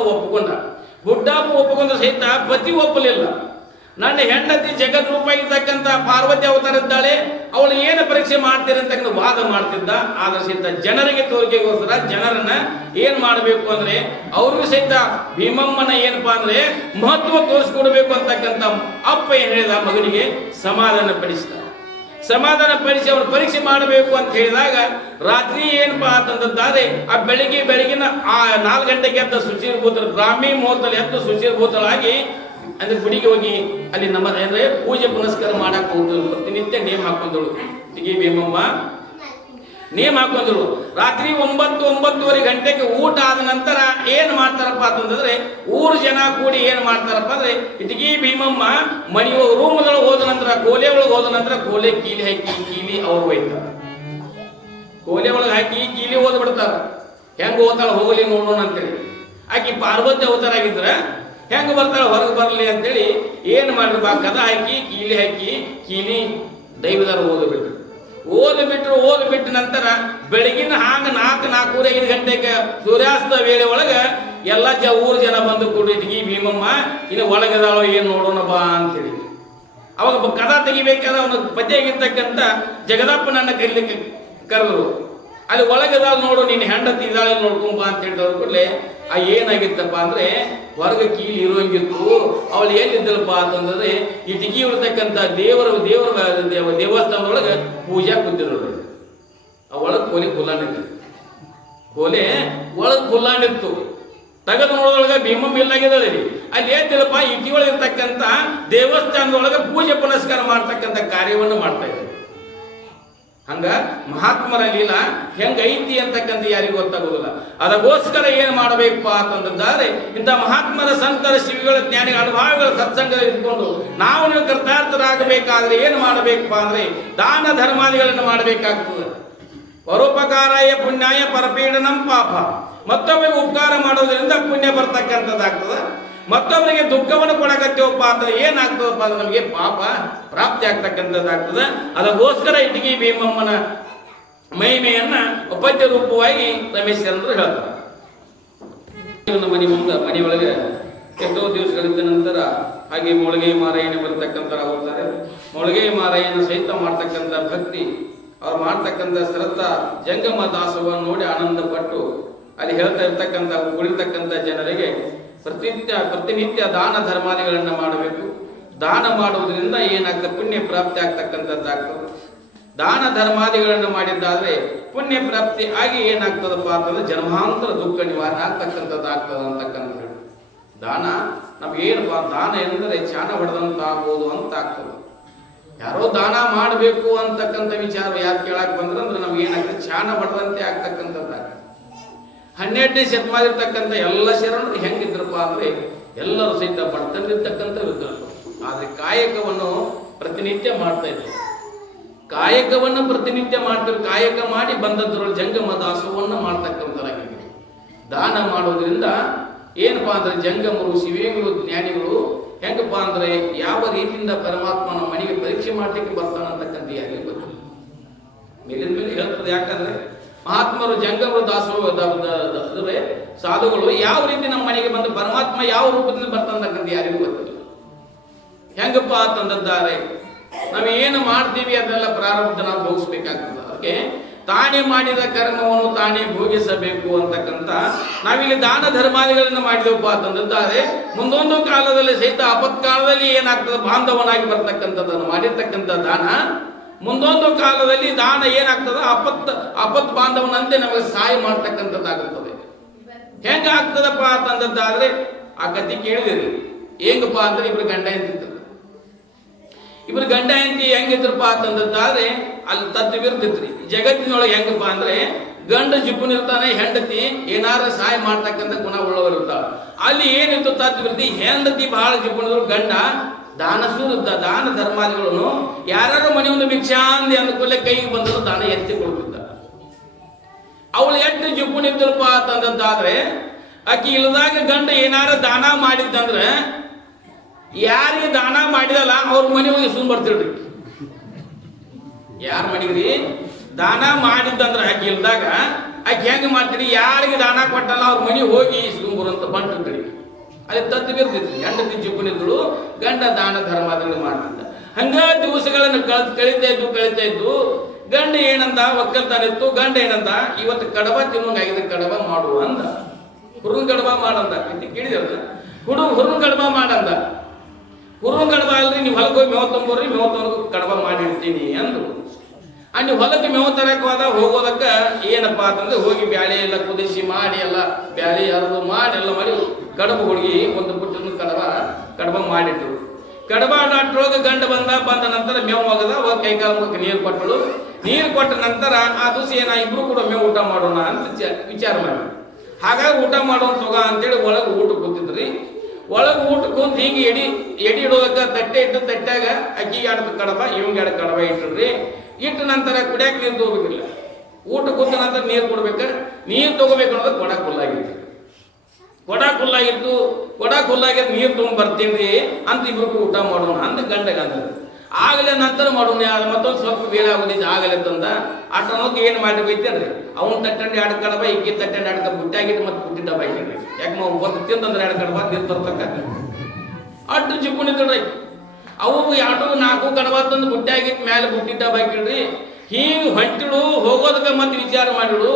ಒಪ್ಪಿಕೊಂಡ ಸಹಿತ ಪತಿ ಒಪ್ಪಲಿಲ್ಲ. ನನ್ನ ಹೆಂಡತಿ ಜಗದ್ ರೂಪ ಇರ್ತಕ್ಕಂಥ ಪಾರ್ವತಿ ಅವತಾರ ಇದ್ದಾಳೆ, ಅವಳು ಏನು ಪರೀಕ್ಷೆ ಮಾಡ್ತೀರಿ ಅಂತಕ್ಕಂಥ ವಾದ ಮಾಡ್ತಿದ್ದ. ಆದ್ರೆ ಸಹಿತ ಜನರಿಗೆ ತೋರಿಕೆಗೋಸ್ಕರ ಜನರನ್ನ ಏನ್ ಮಾಡಬೇಕು ಅಂದ್ರೆ ಅವ್ರಿಗೂ ಸಹಿತ ಭೀಮಮ್ಮನ ಏನಪ್ಪಾ ಅಂದ್ರೆ ಮಹತ್ವ ತೋರಿಸ್ಕೊಡ್ಬೇಕು ಅಂತಕ್ಕಂಥ ಅಪ್ಪ ಏನ್ ಹೇಳಿದ, ಮಗನಿಗೆ ಸಮಾಧಾನ ಪಡಿಸಿ ಅವ್ರು ಪರೀಕ್ಷೆ ಮಾಡಬೇಕು ಅಂತ ಹೇಳಿದಾಗ ರಾತ್ರಿ ಏನಪ್ಪಾ ಅಂತಂದಾದ್ರೆ ಆ ಬೆಳಗಿನ 4 ಗಂಟೆಗೆ ಎದ್ದ ಶುಚಿರ್ಭೂತರು ಬ್ರಾಹ್ಮಿ ಮುಹೂರ್ತದಲ್ಲಿ ಎದ್ದು ಶುಚಿರ್ಭೂತಳಾಗಿ ಅಂದ್ರೆ ಗುಡಿಗೆ ಹೋಗಿ ಅಲ್ಲಿ ನಮ್ಮ ಅಂದ್ರೆ ಪೂಜೆ ಪುನಸ್ಕಾರ ಮಾಡಕ್ ಹೋಗ್ತದ್ರು. ಪ್ರತಿನಿತ್ಯ ನೇಮ್ ಹಾಕೊಂಡಳು ಇಟಗಿ ಭೀಮಮ್ಮ, ನೇಮ್ ಹಾಕೊಂಡ್ರು. ರಾತ್ರಿ 9-9:30 ಗಂಟೆಗೆ ಊಟ ಆದ ನಂತರ ಏನ್ ಮಾಡ್ತಾರಪ್ಪ ಅಂತಂದ್ರೆ ಊರು ಜನ ಕೂಡಿ ಏನ್ ಮಾಡ್ತಾರಪ್ಪ ಅಂದ್ರೆ ಇಟಗಿ ಭೀಮಮ್ಮ ಮನೆ ರೂಮ್ದೊಳಗೆ ಹೋದ ನಂತರ ಕೋಲೆ ಒಳಗೆ ಹೋದ ನಂತರ ಕೋಲೆ ಕೀಲಿ ಹಾಕಿ ಕೀಲಿ ಅವ್ರು ಒಯ್ತಾರ. ಕೋಲೆ ಒಳಗೆ ಹಾಕಿ ಕೀಲಿ ಓದ್ ಬಿಡ್ತಾರ. ಹೆಂಗ ಓದ್ತಾಳ ಹೋಗಲಿ ನೋಡೋಣ ಅಂತೇಳಿ. ಆಕಿ ಪಾರ್ವತಿ ಅವತಾರ ಆಗಿದ್ರ ಹೆಂಗ ಬರ್ತಾಳ ಹೊರಗೆ ಬರಲಿ ಅಂತೇಳಿ ಏನ್ ಮಾಡ್ರಪ್ಪ, ಕದ ಹಾಕಿ ಕೀಲಿ ದೈವದಾರ ಓದ್ಬಿಟ್ರು ಬಿಟ್ಟ ನಂತರ ಬೆಳಗಿನ ಹಾಂಗ 4-4:30 ಗಂಟೆಗೆ ಸೂರ್ಯಾಸ್ತ ವೇಳೆ ಒಳಗೆ ಎಲ್ಲ ಊರು ಜನ ಬಂದು ಕೂಡಿಟ್ಗಿ ಭೀಮಮ್ಮ ಇನ್ನು ಒಳಗದಾಳೋ ಏನು ನೋಡೋಣ ಬಾ ಅಂತೇಳಿ. ಅವಾಗ ಕದ ತೆಗಿಬೇಕಾದ ಅವನು ಪತಿಯಾಗಿರ್ತಕ್ಕಂಥ ಜಗದಪ್ಪನನ್ನ ಕರೀಲಿಕ್ಕೆ ಕರೆದ್ರು. ಅಲ್ಲಿ ಒಳಗದಾಳ ನೋಡು, ನೀನು ಹೆಂಡತಿ ಇದ್ದಾಳೆ ನೋಡ್ಕೊಂಬ ಅಂತ ಹೇಳಿದವ್ರು ಕೂಡಲೇ ಏನಾಗಿತ್ತಪ್ಪ ಅಂದ್ರೆ ಹೊರಗೆ ಕೀಲಿ ಇರುವಂಗಿತ್ತು. ಅವಳು ಎಲ್ಲಿದ್ದಳಪ್ಪ ಅಂತಂದ್ರೆ ಈ ಟಿಗಿ ಇರ್ತಕ್ಕಂಥ ದೇವಸ್ಥಾನದೊಳಗೆ ಪೂಜಾ ಕೂತಿದ್ರು. ಒಳಗೆ ಕೋಲೆ ಕುಲ್ಲಾಣಿತ್ತು, ಕೋಲೆ ಒಳಗೆ ಕುಲ್ಲಾಣಿತ್ತು. ತೆಗೆದು ನೋಡೋದೊಳಗೆ ಭೀಮಮ್ಮ ಇಲ್ಲಾಗಿದ್ದಾಳೆ. ಅಲ್ಲಿ ಏನಿಲ್ಲಪ್ಪ ಇಟಿ ಒಳಗಿರ್ತಕ್ಕಂಥ ದೇವಸ್ಥಾನದೊಳಗೆ ಪೂಜೆ ಪುನಸ್ಕಾರ ಮಾಡ್ತಕ್ಕಂಥ ಕಾರ್ಯವನ್ನು ಮಾಡ್ತಾ ಇದ್ರು. ಹಂಗ ಮಹಾತ್ಮರ ಲೀಲಾ ಹೆಂಗ ಐತಿ ಅಂತಕ್ಕಂಥ ಯಾರಿಗೂ ಗೊತ್ತಾಗೋದಿಲ್ಲ. ಅದಕ್ಕೋಸ್ಕರ ಏನ್ ಮಾಡಬೇಕಪ್ಪ ಅಂತಂದ್ರೆ ಇಂಥ ಮಹಾತ್ಮರ ಸಂತರ ಶಿವಿಗಳ ಜ್ಞಾನಿಗಳ ಅನುಭವಗಳ ಸತ್ಸಂಗದಲ್ಲಿ ಇಟ್ಕೊಂಡು ನಾವು ನೀವು ಕೃತಾರ್ಥರಾಗಬೇಕಾದ್ರೆ ಏನು ಮಾಡಬೇಕಪ್ಪ ಅಂದ್ರೆ ದಾನ ಧರ್ಮಾದಿಗಳನ್ನು ಮಾಡಬೇಕಾಗ್ತದೆ. ಪರೋಪಕಾರಾಯ ಪುಣ್ಯಾಯ ಪರಪೀಡನಂ ಪಾಪ. ಮತ್ತೊಬ್ಬರಿಗೆ ಉಪಕಾರ ಮಾಡೋದ್ರಿಂದ ಪುಣ್ಯ ಬರ್ತಕ್ಕಂಥದ್ದಾಗ್ತದೆ. ಮತ್ತೊಬ್ಬರಿಗೆ ದುಃಖವನ್ನು ಕೊಡಕತ್ತೇವಪ್ಪ ಅಂದ್ರೆ ಏನಾಗ್ತದಪ್ಪ ಅಂದ್ರೆ ನಮಗೆ ಪಾಪ ಪ್ರಾಪ್ತಿ ಆಗ್ತಕ್ಕಂಥದ್ದಾಗ್ತದೆ. ಅದಕ್ಕೋಸ್ಕರ ಇಟಗಿ ಭೀಮಮ್ಮನ ಮಹಿಮೆಯನ್ನ ಉಪದ್ಯ ರೂಪವಾಗಿ ರಮೇಶ್ವರಂದ್ರು ಹೇಳ್ತಾರೆ. ಮನೆಯೊಳಗೆ ಎಷ್ಟೋ ದಿವಸಗಳಿದ್ದ ನಂತರ ಹಾಗೆ ಮೊಳಗೆ ಮಾರಾಯಣ ಬರ್ತಕ್ಕಂಥ ಹೋಗ್ತಾರೆ. ಮೊಳಗೆ ಮಾರಾಯಣ ಸಹಿತ ಮಾಡ್ತಕ್ಕಂಥ ಭಕ್ತಿ, ಅವ್ರು ಮಾಡ್ತಕ್ಕಂಥ ಶ್ರದ್ಧಾ ಜಂಗಮ ದಾಸವನ್ನು ನೋಡಿ ಆನಂದ ಪಟ್ಟು ಅಲ್ಲಿ ಹೇಳ್ತಾ ಇರ್ತಕ್ಕಂಥ ಕುಳಿತಕ್ಕಂಥ ಜನರಿಗೆ ಪ್ರತಿನಿತ್ಯ ದಾನ ಧರ್ಮಾದಿಗಳನ್ನು ಮಾಡಬೇಕು. ದಾನ ಮಾಡುವುದರಿಂದ ಏನಾಗ್ತದೆ, ಪುಣ್ಯ ಪ್ರಾಪ್ತಿ ಆಗ್ತಕ್ಕಂಥದ್ದಾಗ್ತದೆ. ದಾನ ಧರ್ಮಾದಿಗಳನ್ನು ಮಾಡಿದ್ದಾದ್ರೆ ಪುಣ್ಯ ಪ್ರಾಪ್ತಿ ಆಗಿ ಏನಾಗ್ತದಪ್ಪ ಅಂತಂದ್ರೆ ಜನ್ಮಾಂತರ ದುಃಖ ನಿವಾರಣೆ ಆಗ್ತಕ್ಕಂಥದ್ದಾಗ್ತದೆ ಅಂತಕ್ಕಂಥ ದಾನ ನಮ್ಗೇನಪ್ಪ, ದಾನ ಎಂದರೆ ಚಾಣ ಹೊಡೆದಂತಾಗುವುದು ಅಂತ ಆಗ್ತದೆ. ಯಾರೋ ದಾನ ಮಾಡಬೇಕು ಅಂತಕ್ಕಂಥ ವಿಚಾರ ಯಾರು ಕೇಳಕ್ ಬಂದ್ರೆ ನಮ್ಗೆ ಏನಾಗ್ತದೆ, ಚಾಣ ಹೊಡೆದಂತೆ ಆಗ್ತಕ್ಕಂಥದ್ದಾಗ್ತದೆ. 12ನೇ ಶತಮಾನ ಇರ್ತಕ್ಕಂಥ ಎಲ್ಲ ಶರಣರು ಹೆಂಗಿದ್ರಪ್ಪ ಅಂದ್ರೆ ಎಲ್ಲರೂ ಸಹಿತ ಬಡತನದಿರ್ತಕ್ಕಂಥ ಇದ್ದರು. ಆದ್ರೆ ಕಾಯಕವನ್ನು ಪ್ರತಿನಿತ್ಯ ಮಾಡ್ತಾ ಇದ್ರು. ಕಾಯಕವನ್ನು ಪ್ರತಿನಿತ್ಯ ಮಾಡ್ತಾರೆ. ಕಾಯಕ ಮಾಡಿ ಬಂದದ್ರಲ್ಲಿ ಜಂಗಮ ದಾಸವನ್ನು ಮಾಡ್ತಕ್ಕಂಥರಾಗಿದ್ರು. ದಾನ ಮಾಡೋದ್ರಿಂದ ಏನಪ್ಪಾ ಅಂದ್ರೆ ಜಂಗಮರು ಶಿವೇಗಳು ಜ್ಞಾನಿಗಳು ಹೆಂಗಪ್ಪ ಅಂದ್ರೆ ಯಾವ ರೀತಿಯಿಂದ ಪರಮಾತ್ಮನ ಮನೆಗೆ ಪರೀಕ್ಷೆ ಮಾಡ್ಲಿಕ್ಕೆ ಬರ್ತಾನಂತಕ್ಕಂಥ ಯಾರಿಗೆ ಗೊತ್ತು. ಮೇಲಿನ ಮೇಲೆ ಹೇಳ್ತದೆ. ಯಾಕಂದ್ರೆ ಮಹಾತ್ಮರು ಜಂಗಮರು ದಾಸರು ಸಾಧುಗಳು ಯಾವ ರೀತಿ ನಮ್ಮ ಮನೆಗೆ ಬಂದು ಪರಮಾತ್ಮ ಯಾವ ರೂಪದಿಂದ ಬರ್ತಾನಂತಕ್ಕಂಥ ಯಾರಿಗೂ ಗೊತ್ತಿಲ್ಲ. ಹೆಂಗಪ್ಪ ಅಂತಂದಿದ್ದಾರೆ, ನಾವು ಏನು ಮಾಡ್ತೀವಿ ಅದೆಲ್ಲ ಪ್ರಾರಬ್ಧ ನಾವು ಭೋಗಿಸ್ಬೇಕಾಗ್ತದೆ. ಅದಕ್ಕೆ ತಾನೇ ಮಾಡಿದ ಕರ್ಮವನ್ನು ತಾನೇ ಭೋಗಿಸಬೇಕು ಅಂತಕ್ಕಂಥ ನಾವಿಲ್ಲಿ ದಾನ ಧರ್ಮಾದಿಗಳನ್ನು ಮಾಡಿದೆವಪ್ಪ ಅಂತಂದಿದ್ದಾರೆ. ಮುಂದೊಂದು ಕಾಲದಲ್ಲಿ ಸಹಿತ ಆಪತ್ಕಾಲದಲ್ಲಿ ಏನಾಗ್ತದೆ, ಬಾಂಧವನಾಗಿ ಬರ್ತಕ್ಕಂಥದ್ದನ್ನು ಮಾಡಿರ್ತಕ್ಕಂಥ ದಾನ ಮುಂದೊಂದು ಕಾಲದಲ್ಲಿ ದಾನ ಏನಾಗ್ತದೆ, ಆಪತ್ ಬಾಂಧವನಂತೆ ನಮಗೆ ಸಹಾಯ ಮಾಡ್ತಕ್ಕಂಥದ್ದಾಗುತ್ತದೆ. ಹೆಂಗ ಆಗ್ತದಪ್ಪ ಅಂತಂದದ್ದಾದ್ರೆ ಆ ಕಥೆ ಕೇಳಿದಿರಿ. ಹೆಂಗಪ್ಪ ಅಂದ್ರೆ ಇಬ್ರು ಗಂಡ ಹೆಂಡತಿ ಇಬ್ರು ಗಂಡ ಹೆಂಡತಿ ಹೆಂಗಿದ್ರಪ್ಪ ಅಂತಂದದ್ದಾದ್ರೆ ಅಲ್ಲಿ ತತ್ವ ಇರ್ತಿತ್ರಿ. ಜಗತ್ತಿನೊಳಗೆ ಹೆಂಗಪ್ಪ ಅಂದ್ರೆ ಗಂಡ ಜಿಪ್ಪುನಿರ್ತಾನೆ, ಹೆಂಡತಿ ಏನಾರ ಸಹಾಯ ಮಾಡ್ತಕ್ಕಂಥ ಗುಣ ಉಳ್ಳವರು ಇರ್ತಾವ. ಅಲ್ಲಿ ಏನಿತ್ತು ತತ್ವ ಇರ್ತಿ, ಹೆಂಡತಿ ಬಹಳ ಜಿಪ್ಪುನಿದ್ರು, ಗಂಡ ದಾನಸೂರಿದ್ದ. ದಾನ ಧರ್ಮಾದಿಗಳನ್ನು ಯಾರು ಮನೆಯೊಂದು ಭಿಕ್ಷಾಂದಿ ಅಂದ್ಕೊಳ್ಳೆ ಕೈಗೆ ಬಂದರೂ ದಾನ ಎತ್ತಿ ಕೊಡ್ತಿದ್ದ. ಅವಳು ಎಷ್ಟು ಜಿಪ್ಪುನಿದ್ದಲ್ಪ ಅಂತಂದದ್ದಾದ್ರೆ ಆಕಿ ಇಲ್ಲದಾಗ ಗಂಡ ಏನಾರ ದಾನ ಮಾಡಿದ್ದಂದ್ರೆ ಯಾರಿಗೆ ದಾನ ಮಾಡಿದಲ್ಲ ಅವ್ರ ಮನೆ ಹೋಗಿ ಸುಮ್ ಬರ್ತಿಳ್ರಿ. ಯಾರ ಮನೆಗ್ರಿ ದಾನ ಮಾಡಿದ್ದಂದ್ರೆ ಆಕಿ ಇಲ್ದಾಗ ಆಕಿ ಹೆಂಗ ಮಾಡ್ತೀರಿ, ಯಾರಿಗೆ ದಾನ ಕೊಟ್ಟಲ್ಲ ಅವ್ರ ಮನೆ ಹೋಗಿ ಸುಂಬರಂತ ಬಂಟ್ರಿ. ಅಲ್ಲಿ ತತ್ವ ಇರ್ತಿದ್ರಿ. ಹೆಂಡತಿ ಜಿಪ್ಪನಿದ್ರು, ಗಂಡ ದಾನ ಧರ್ಮಾದಿಗಳು ಮಾಡ್ತಿದ್ದ. ಹಂಗ ದಿವಸಗಳನ್ನು ಕಳಿತಾ ಇದ್ದು ಗಂಡ ಏನಂದ, ಒಕ್ಕಲ್ತಾನಿತ್ತು. ಗಂಡ ಏನಂದ, ಇವತ್ತು ಕಡಬ ತಿನ್ನೋಂಗಾಗಿದೆ, ಕಡಬ ಮಾಡುವ ಅಂದ. ಹುರುನ್ ಕಡಬ ಮಾಡಂದ. ಕೇಳಿದ್ರಲ್ಲ, ಹುರುನ್ ಕಡಬ ಮಾಡಂದ. ಹುರುನ್ ಕಡಬ ಅಲ್ರಿ, ನೀವು ಹೊಲಕ್ಕೆ ಹೋಗಿ ಮೇವು ತುಂಬೋರಿ, ಮೇವು ತೊಗೊಂಡು ಕಡಬ ಮಾಡಿರ್ತೀನಿ ಅಂದ್ರು. ನೀವು ಹೊಲಕ್ಕೆ ಮೇವು ತರಕ್ಕೆ ಹೋಗೋದಕ್ಕ ಏನಪ್ಪ ಅಂತಂದ್ರೆ ಹೋಗಿ ಬ್ಯಾಳೆ ಎಲ್ಲ ಕುದಿಸಿ ಮಾಡಿ ಎಲ್ಲ ಬ್ಯಾಳೆ ಹರಿದು ಮಾಡಿ ಎಲ್ಲ ಮಾಡಿ ಕಡಬ ಹುಡುಗಿ ಒಂದು ಪುಟ್ಟನ್ನು ಕಡಬ ಮಾಡಿಟ್ರು. ಕಡಬ ನಾಟ್ರೊಳಗೆ ಗಂಡ ಬಂದ ನಂತರ ಮೇವು ಹೋಗದ ಕೈಕಾಲ ಮುಖಕ್ಕೆ ನೀರು ಕೊಟ್ಟಳು. ನೀರು ಕೊಟ್ಟ ನಂತರ ಆ ದಿವಸ ಇಬ್ರು ಕೂಡ ಮೇವು ಊಟ ಮಾಡೋಣ ಅಂತ ವಿಚಾರ ಮಾಡಿ, ಹಾಗಾಗಿ ಊಟ ಮಾಡೋಣ ತಗೋ ಅಂತೇಳಿ ಒಳಗೆ ಊಟ ಕೂತಿದ್ರಿ. ಒಳಗೆ ಊಟ ಕೂತ್ ಹಿಂಗೆ ಎಡಿ ಇಡೋದಕ್ಕ ತಟ್ಟೆ ಇಟ್ಟು ತಟ್ಟಾಗ ಅಕ್ಕಿಗೆ ಆಡದ ಕಡಬ, ಇವಂಗೆ ಆಡ ಕಡಬ ಇಟ್ರಿ. ಇಟ್ಟ ನಂತರ ಕುಡಿಯಾಕ ನೀರು ತಗೋಬೇಕಿಲ್ಲ. ಊಟ ಕೂತ ನಂತರ ನೀರು ಕೊಡ್ಬೇಕ. ನೀರು ತಗೋಬೇಕು ಅನ್ನೋದು ಕೊಡ ಖುಲ್ಲಾಗಿತ್ತು. ಕೊಡ ಖುಲ್ಲಾಗಿದ್ದು ನೀರು ತಗೊಂಡ್ ಬರ್ತೀನಿ ಅಂತ ಇಬ್ರು ಊಟ ಮಾಡೋಣ ಅಂತ ಗಂಡಗ ಅಂದ. ಆಗಲೇ ನಂತರ ಮಾಡೋಣ ಮತ್ತೊಂದು ಸ್ವಲ್ಪ ಬೇರೆ ಆಗೋದಿದ್ದು ಆಗಲೇ ತಂದ ಅಷ್ಟೊಂದು ಏನು ಮಾಡಿ ಬೈತೇನ್ರಿ ಅವ್ನು ತಟ್ಟಂಡು ಎರಡು ಕಡಬ ಇಕ್ಕಿ ತಟ್ಟಂಡು ಎರಡು ಕಡೆ ಬುಟ್ಟಾಗಿಟ್ಟು ಮತ್ತೆ ಬುಟ್ಟಿ ಡಬ್ಬ ಹಾಕಿಡ್ರಿ ಯಾಕೆ ಬರ್ದು ತಿಂತಂದ್ರೆ ಎರಡು ಕಡಬ ತಿಂದು ತರ್ತಕ್ಕ ಅಷ್ಟು ಚಿಕ್ಕುಣಿದ್ರಿ ಅವು ಎರಡು ನಾಲ್ಕು ಕಡಬ ತಂದು ಬುಟ್ಟಾಗಿಟ್ಟು ಮೇಲೆ ಬುಟ್ಟಿ ಡಬ್ಬ ಹಾಕಿಡ್ರಿ ಹಿಂಗೆ ಹೊಂಟಿಡು ಹೋಗೋದಕ್ಕೆ ಮತ್ತೆ ವಿಚಾರ ಮಾಡಿಡು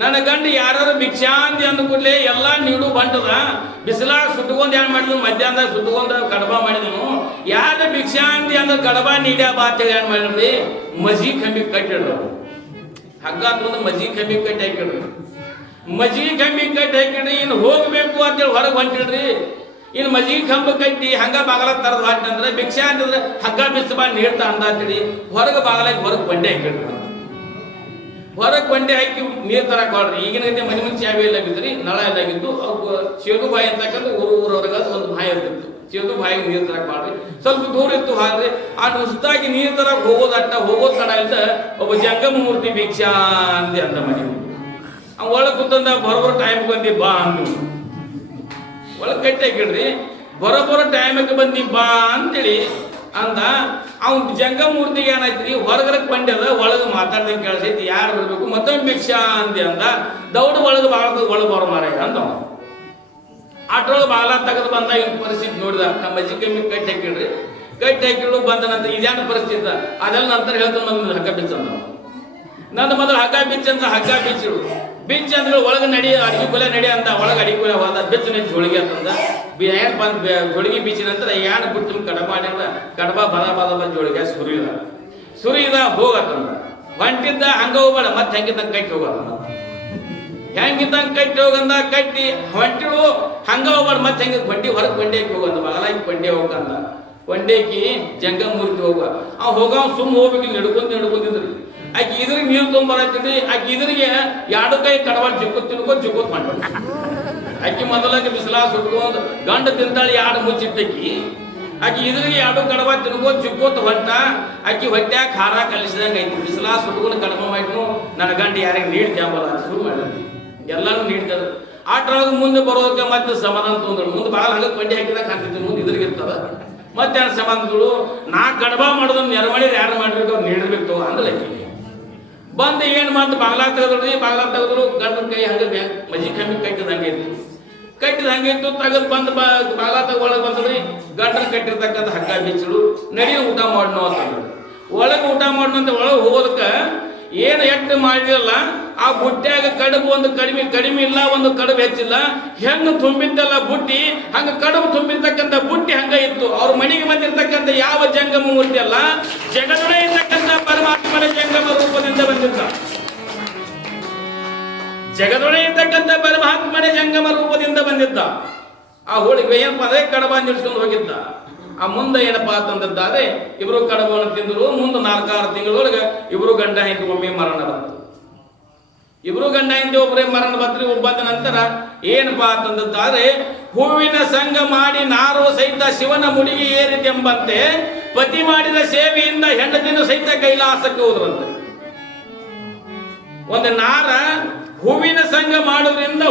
ನನ್ನ ಗಂಡ ಯಾರು ಭಿಕ್ಷಾಂತಿ ಅಂದ ಕೂಡಲೇ ಎಲ್ಲ ನೀಡು ಬಂಟದ ಬಿಸಿಲಾಗ ಸುಟ್ಕೊಂಡ್ ಏನ್ ಮಾಡಿದ್ನು ಮಧ್ಯಾಹ್ನದಾಗ ಸುಟ್ಕೊಂಡ ಕಡಬ ಮಾಡಿದನು ಯಾರು ಭಿಕ್ಷಾಂತಿ ಅಂದ್ರೆ ಕಡಬ ನೀಡ್ಯಾ ಬಾತೇಳಿ ಏನ್ ಮಾಡಿದ್ರಿ ಮಜಿ ಕಂಬಿ ಕಟ್ಟಿಡ್ರು ಹಗ್ಗ ತಂದು ಮಜಿ ಕಂಬಿ ಕಟ್ಟಿ ಹಾಕಿಡ್ರಿ ಮಜ್ಜಿಗೆ ಕಂಬಿ ಕಟ್ಟಿ ಹಾಕಿಡ್ರಿ ಇನ್ನು ಹೋಗ್ಬೇಕು ಅಂತೇಳಿ ಹೊರಗೆ ಹೊಂಟಿಡ್ರಿ ಇನ್ನು ಮಜ್ಜಿಗೆ ಕಂಬ ಕಟ್ಟಿ ಹಂಗ ಬಾಗಲ ತರದ್ ಹೊಂಟಂದ್ರೆ ಭಿಕ್ಷಾ ಅಂತಂದ್ರೆ ಹಗ್ಗ ಬಿಸಬಾ ನೀಡ್ತಾ ಅಂದಾತಿಡಿ ಹೊರಗೆ ಬಾಗಲಾಗಿ ಹೊರಗೆ ಬಂಡೆ ಹಾಕಿಡ್ರಿ ಹೊರಗೆ ಬಂಡೆ ಹಾಕಿ ನೀರು ತರಕ್ ಹೊಡ್ರಿ ಈಗಿನ ಮನೆ ಮುಂಚೆ ಚಾವಿ ಎಲ್ಲ ಬಿದ್ರಿ ನಳ ಎಲ್ಲ ಆಗಿತ್ತು ಅವು ಚೇದು ಬಾಯಿ ಅಂತಕ್ಕಂಥ ಊರವ್ರಿಗೆ ಒಂದು ಬಾಯಿ ಇರ್ತಿತ್ತು ಚೇದು ಬಾಯಿಗೆ ನೀರು ತರಕ್ ಮಾಡ್ರಿ ಸ್ವಲ್ಪ ದೂರ ಇತ್ತು ಹಾಡ್ರಿ ಆ ನುಸ್ತಾಗಿ ನೀರು ತರಕ್ ಹೋಗೋದ್ ತಡ ಅಂತ ಒಬ್ಬ ಜಂಗಮ ಮೂರ್ತಿ ಭಿಕ್ಷಾ ಅಂದಿ ಅಂದ ಮನೆ ಅವ್ ಒಳಗೆ ಕೂತಂದ ಬರೋಬರೋ ಟೈಮ್ ಬಂದಿ ಬಾ ಅಂದು ಒಳಗೆ ಕಟ್ಟಿ ಹಾಕಿಡ್ರಿ ಬರೋಬರೋ ಟೈಮಿಗೆ ಬಂದಿ ಬಾ ಅಂತೇಳಿ ಅಂದ ಅವ್ನ ಜಂಗಮೂರ್ತಿಗೆ ಏನಾಯ್ತ್ರಿ ಹೊರಗರಕ್ ಬಂಡ್ಯದ ಒಳಗೆ ಮಾತಾಡ್ದಂಗೆ ಕೇಳಿಸೈತಿ ಯಾರು ಇರ್ಬೇಕು ಮತ್ತೊಮ್ಮೆ ಭಿಕ್ಷಾ ಅಂದಿ ಅಂದ ದೌಡು ಒಳಗೆ ಒಳಗೆ ಬರೋ ಮಾರ ಅಂದ ಆಟೊಳಗೆ ಬಾಲ ತೆಗೆದು ಬಂದ ಇವ್ ಪರಿಸ್ಥಿತಿ ನೋಡಿದ ನಮ್ಮ ಅಜ್ಜಿ ಕಮ್ಮಿ ಕಟ್ಟಿ ಹಾಕಿಡ್ರಿ ಕಟ್ಟಿ ಹಾಕಿಡು ಬಂದ ನಂತರ ಇದೇನು ಪರಿಸ್ಥಿತಿ ಅದೆಲ್ಲ ನಂತರ ಹೇಳ್ತಾನೆ ನನ್ನ ಹಗ್ಗ ಬಿಚ್ಚಂದ ನನ್ನ ಮೊದಲು ಹಗ್ಗ ಬಿಚ್ಚಂದ್ರ ಹಗ್ಗ ಬಿಚ್ಚಿಡು ಬಿಚ್ಚ ಅಂದ್ರೆ ಒಳಗೆ ನಡಿ ಅಡಿಗೆ ಕೊಲೆ ನಡಿ ಅಂತ ಒಳಗೆ ಅಡಿಗೆ ಕೊಲೆ ಹೋದ ಬಿಚ್ಚ ನಿಂತು ಜೋಳಿಗೆ ಅಂತಂದ ಏನ್ ಬಂದ್ ಜೋಳಿಗೆ ಬೀಚಿನ ನಂತರ ಏನ್ ಬಿಟ್ಟು ಕಡಬ ಮಾಡ್ಯಾರ ಕಡಬ ಬದ ಜೋಳಿಗೆ ಸುರಿದ ಹೋಗತ್ತಂದ ಹೊಂಟಿದ್ದ ಹಂಗ ಹೋಗ್ಬೇಡ ಮತ್ತೆ ಹೆಂಗಿದ್ದಂಗ ಕಟ್ಟಿ ಹೋಗಲ್ಲ ಹೆಂಗಿದ್ದಂಗ ಕಟ್ಟಿ ಹೋಗಂದ ಕಟ್ಟಿ ಹೊಂಟಿಡು ಹಂಗ ಹೋಗ್ಬೇಡ ಮತ್ತೆ ಹೆಂಗ ಕೊಂಡಿ ಹೊರಗೆ ಕೊಂಡೇಕಿ ಹೋಗಂದ ಬಗಲಾಗಿ ಕೊಂಡೆ ಹೋಗಂದ ಕೊಂಡೇಕಿ ಜಂಗಮೂರ್ತಿ ಹೋಗ ಅವ್ ಹೋಗ ಸುಮ್ಮ ಹೋಗ್ಬೇಕು ಇಲ್ಲಿ ನಡ್ಕೊಂತಿದ್ರಿ ಆಕೆ ಇದ್ರಿಗೆ ನೀರು ತೊಗೊಂಬರತ್ತಿದ್ರಿ ಆಕೆ ಇದ್ರಿಗೆ ಎರಡು ಕೈ ಕಡವಾಡ್ ಜುಕ್ಕೋತ್ ಮಾಡ್ಬೇಕು ಆಕಿ ಮೊದಲಾಗಿ ಬಿಸಿಲಾ ಸುಟ್ಕೊಂಡ್ ಗಂಡ ತಿಂತಾಳೆ ಎರಡು ಮುಚ್ಚಿಟ್ಟಕಿ ಆಕಿ ಇದ್ರಿಗೆ ಎರಡು ಕಡವ ತಿನ್ಕೋತ್ ಜುಕ್ಕೋತ್ ಹೊಂಟ ಆಕಿ ಹೊಟ್ಟ್ಯಾಗ ಖಾರ ಕಲಿಸಿದಂಗ ಐತಿ ಬಿಸಿಲಾ ಸುಟ್ಕೊಂಡು ಕಡಮ ಮಾಡಿದ್ನು ನನ್ನ ಗಂಡ ಯಾರಿಗೆ ನೀಡ್ತೇಂಬಲ್ಲ ಶುರು ಮಾಡಿದ್ವಿ ಎಲ್ಲಾನು ನೀಡ್ತದ ಆಟೊಳಗೆ ಮುಂದೆ ಬರೋದಕ್ಕೆ ಮತ್ತೆ ಸಮಾಧಾನ ತೊಂದ್ರು ಮುಂದೆ ಬಾಳ ಹಂಗ ಕೊಂಡಿ ಹಾಕಿದಾಗ ಕಾಣ್ತಿದ್ವಿ ಮುಂದೆ ಇದ್ರಿಗೆ ಇರ್ತದ ಮತ್ತೆ ಸಮಾಧಾನಗಳು ನಾ ಕಡಬ ಮಾಡೋದನ್ನ ನೆರವಳಿ ಯಾರು ಮಾಡಿರ್ಬೇಕು ಅವ್ರು ನೀಡಿರ್ಬೇಕು ಅಂದ್ರೆ ಬಂದು ಏನ್ ಮಾಡ್ತು ಬಾಗ್ಲಾ ತೆಗೆದ್ರು ಗಂಡನ ಕೈ ಹಂಗೆ ಮಜ್ಜಿ ಕಮ್ಮಿ ಕಟ್ಟಿದ ಹಂಗೆ ಇತ್ತು ತೆಗೆದು ಬಂದು ಬಾಗ್ಲಾ ಒಳಗೆ ಬಂದ್ರಿ ಗಂಡನ ಕಟ್ಟಿರ್ತಕ್ಕಂಥ ಹಗ್ಗ ಬಿಚ್ಚಳು ನಡಿ ಊಟ ಮಾಡೋಣ ಅಂತಂದ್ರು ಒಳಗೆ ಊಟ ಮಾಡೋಣ ಅಂತ ಒಳಗೆ ಹೋಗೋದಕ್ಕ ಏನು ಎಟ್ಟು ಮಾಡಿರಲ್ಲ ಆ ಬುಟ್ಟ್ಯಾಗ ಕಡುಬು ಒಂದು ಕಡಿಮೆ ಇಲ್ಲ ಒಂದು ಕಡುಬು ಹೆಚ್ಚಿಲ್ಲ ಹೆಂಗ ತುಂಬಿದ್ದಲ್ಲ ಬುಟ್ಟಿ ಹಂಗ ಕಡುಬು ತುಂಬಿರ್ತಕ್ಕಂಥ ಬುಟ್ಟಿ ಹಂಗ ಇತ್ತು ಅವ್ರ ಮನೆಗೆ ಬಂದಿರ್ತಕ್ಕಂಥ ಯಾವ ಜಂಗಮ ಮೂರ್ತಿ ಅಲ್ಲ ಜಗದೊಳಗೆ ಇರ್ತಕ್ಕಂಥ ಪರಮಾತ್ಮನ ಜಂಗಮ ರೂಪದಿಂದ ಬಂದಿದ್ದ ಜಗದೊಳಗೆ ಇರ್ತಕ್ಕಂಥ ಪರಮಾತ್ಮನ ಜಂಗಮ ರೂಪದಿಂದ ಬಂದಿದ್ದ ಆ ಹೋಳಿಗೆ ಏನಪ್ಪ ಅದೇ ಕಡಬ ನಿಡ್ಸ್ಕೊಂಡು ಹೋಗಿದ್ದ ಆ ಮುಂದೆ ಏನಪ್ಪಾ ಅಂತಂದಿದ್ದಾರೆ ಇಬ್ರು ಕಡಬವನ್ನು ತಿಂದರು ಮುಂದೆ 4-6 ತಿಂಗಳೊಳಗೆ ಇಬ್ರು ಗಂಡ ಹೆಂಡತಿ ಒಮ್ಮೆ ಮರಣ ಬಂತು ಇಬ್ರು ಗಂಡ ಹೆಂಡತಿ ಒಬ್ಬರೇ ಮರಣ ಬಂದ್ರಿ ಬಂದ ನಂತರ ಏನಪ್ಪಾ ಅಂತಂದಿದ್ದಾರೆ ಹೂವಿನ ಸಂಘ ಮಾಡಿ ನಾರು ಸಹಿತ ಶಿವನ ಮುಡಿಗೆ ಏರಿತೆಂಬಂತೆ ಪತಿ ಮಾಡಿದ ಸೇವೆಯಿಂದ ಹೆಂಡತಿನ ಸಹಿತ ಕೈಲಾಸಕ್ಕೆ ಹೋದ್ರಂತೆ ಒಂದು ನಾರ ಹೂವಿನ ಸಂಘ ಮಾಡೋದ್ರಿಂದ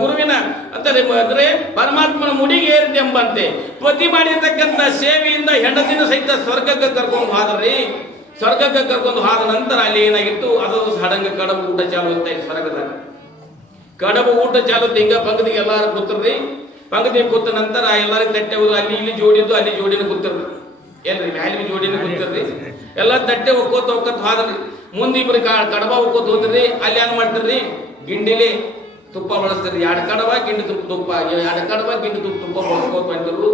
ಗುರುವಿನ ಅಂದ್ರೆ ಪರಮಾತ್ಮನ ಮುಡಿಗೆ ಏರಿತೆಂಬಂತೆ ಪತಿ ಮಾಡಿರ್ತಕ್ಕಂಥ ಸೇವೆಯಿಂದ ಹೆಂಡತಿನ ಸಹಿತ ಸ್ವರ್ಗಕ್ಕೆ ಕರ್ಕೊಂಡು ಹೋದ್ರಿ ಸ್ವರ್ಗಕ್ಕೆ ಕರ್ಕೊಂಡು ಹೋದ ನಂತರ ಅಲ್ಲಿ ಏನಾಗಿತ್ತು ಅದೊಂದು ಸಡಂಗ ಕಡಬು ಊಟ ಚಾಲು ಆಗ್ತಾ ಇದೆ ಸ್ವರ್ಗದಾಗ ಕಡಬು ಊಟ ಚಾಲು ಹಿಂಗ ಪಂಕ್ತಿಗೆ ಎಲ್ಲಾರು ಕೂತಿರ್ರಿ ಪಂಕ್ತಿಗೆ ಕೂತ ನಂತರ ಎಲ್ಲರಿಗೂ ತಟ್ಟೆ ಅಲ್ಲಿ ಇಲ್ಲಿ ಜೋಡಿದ್ದು ಅಲ್ಲಿ ಜೋಡಿನ ಕೂತಿರ್ರಿ ಏನ್ರಿ ಮ್ಯಾಲಿ ಜೋಡಿನ ಕೂತಿರ್ರಿ ಎಲ್ಲ ತಟ್ಟೆ ಒಕ್ಕೋತ ಹೋದ್ರಿ ಮುಂದೆ ಇಬ್ರು ಕಡಬ ಹೋಗ್ಕೋತ ಹೋದ್ರಿ ಅಲ್ಲಿ ಏನ್ ಮಾಡ್ತಿರ್ರಿ ಗಿಂಡಿಲಿ ತುಪ್ಪ ಬಳಸ್ತಿರ್ರಿ ಎರಡು ಕಡಬ ಗಿಂಡಿ ತುಪ್ಪ ಎರಡು ಕಡಬ ಗಿಂಡಿ ತುಪ್ಪ ಬಳಸ್ಕೋತ ಬಂದಿರು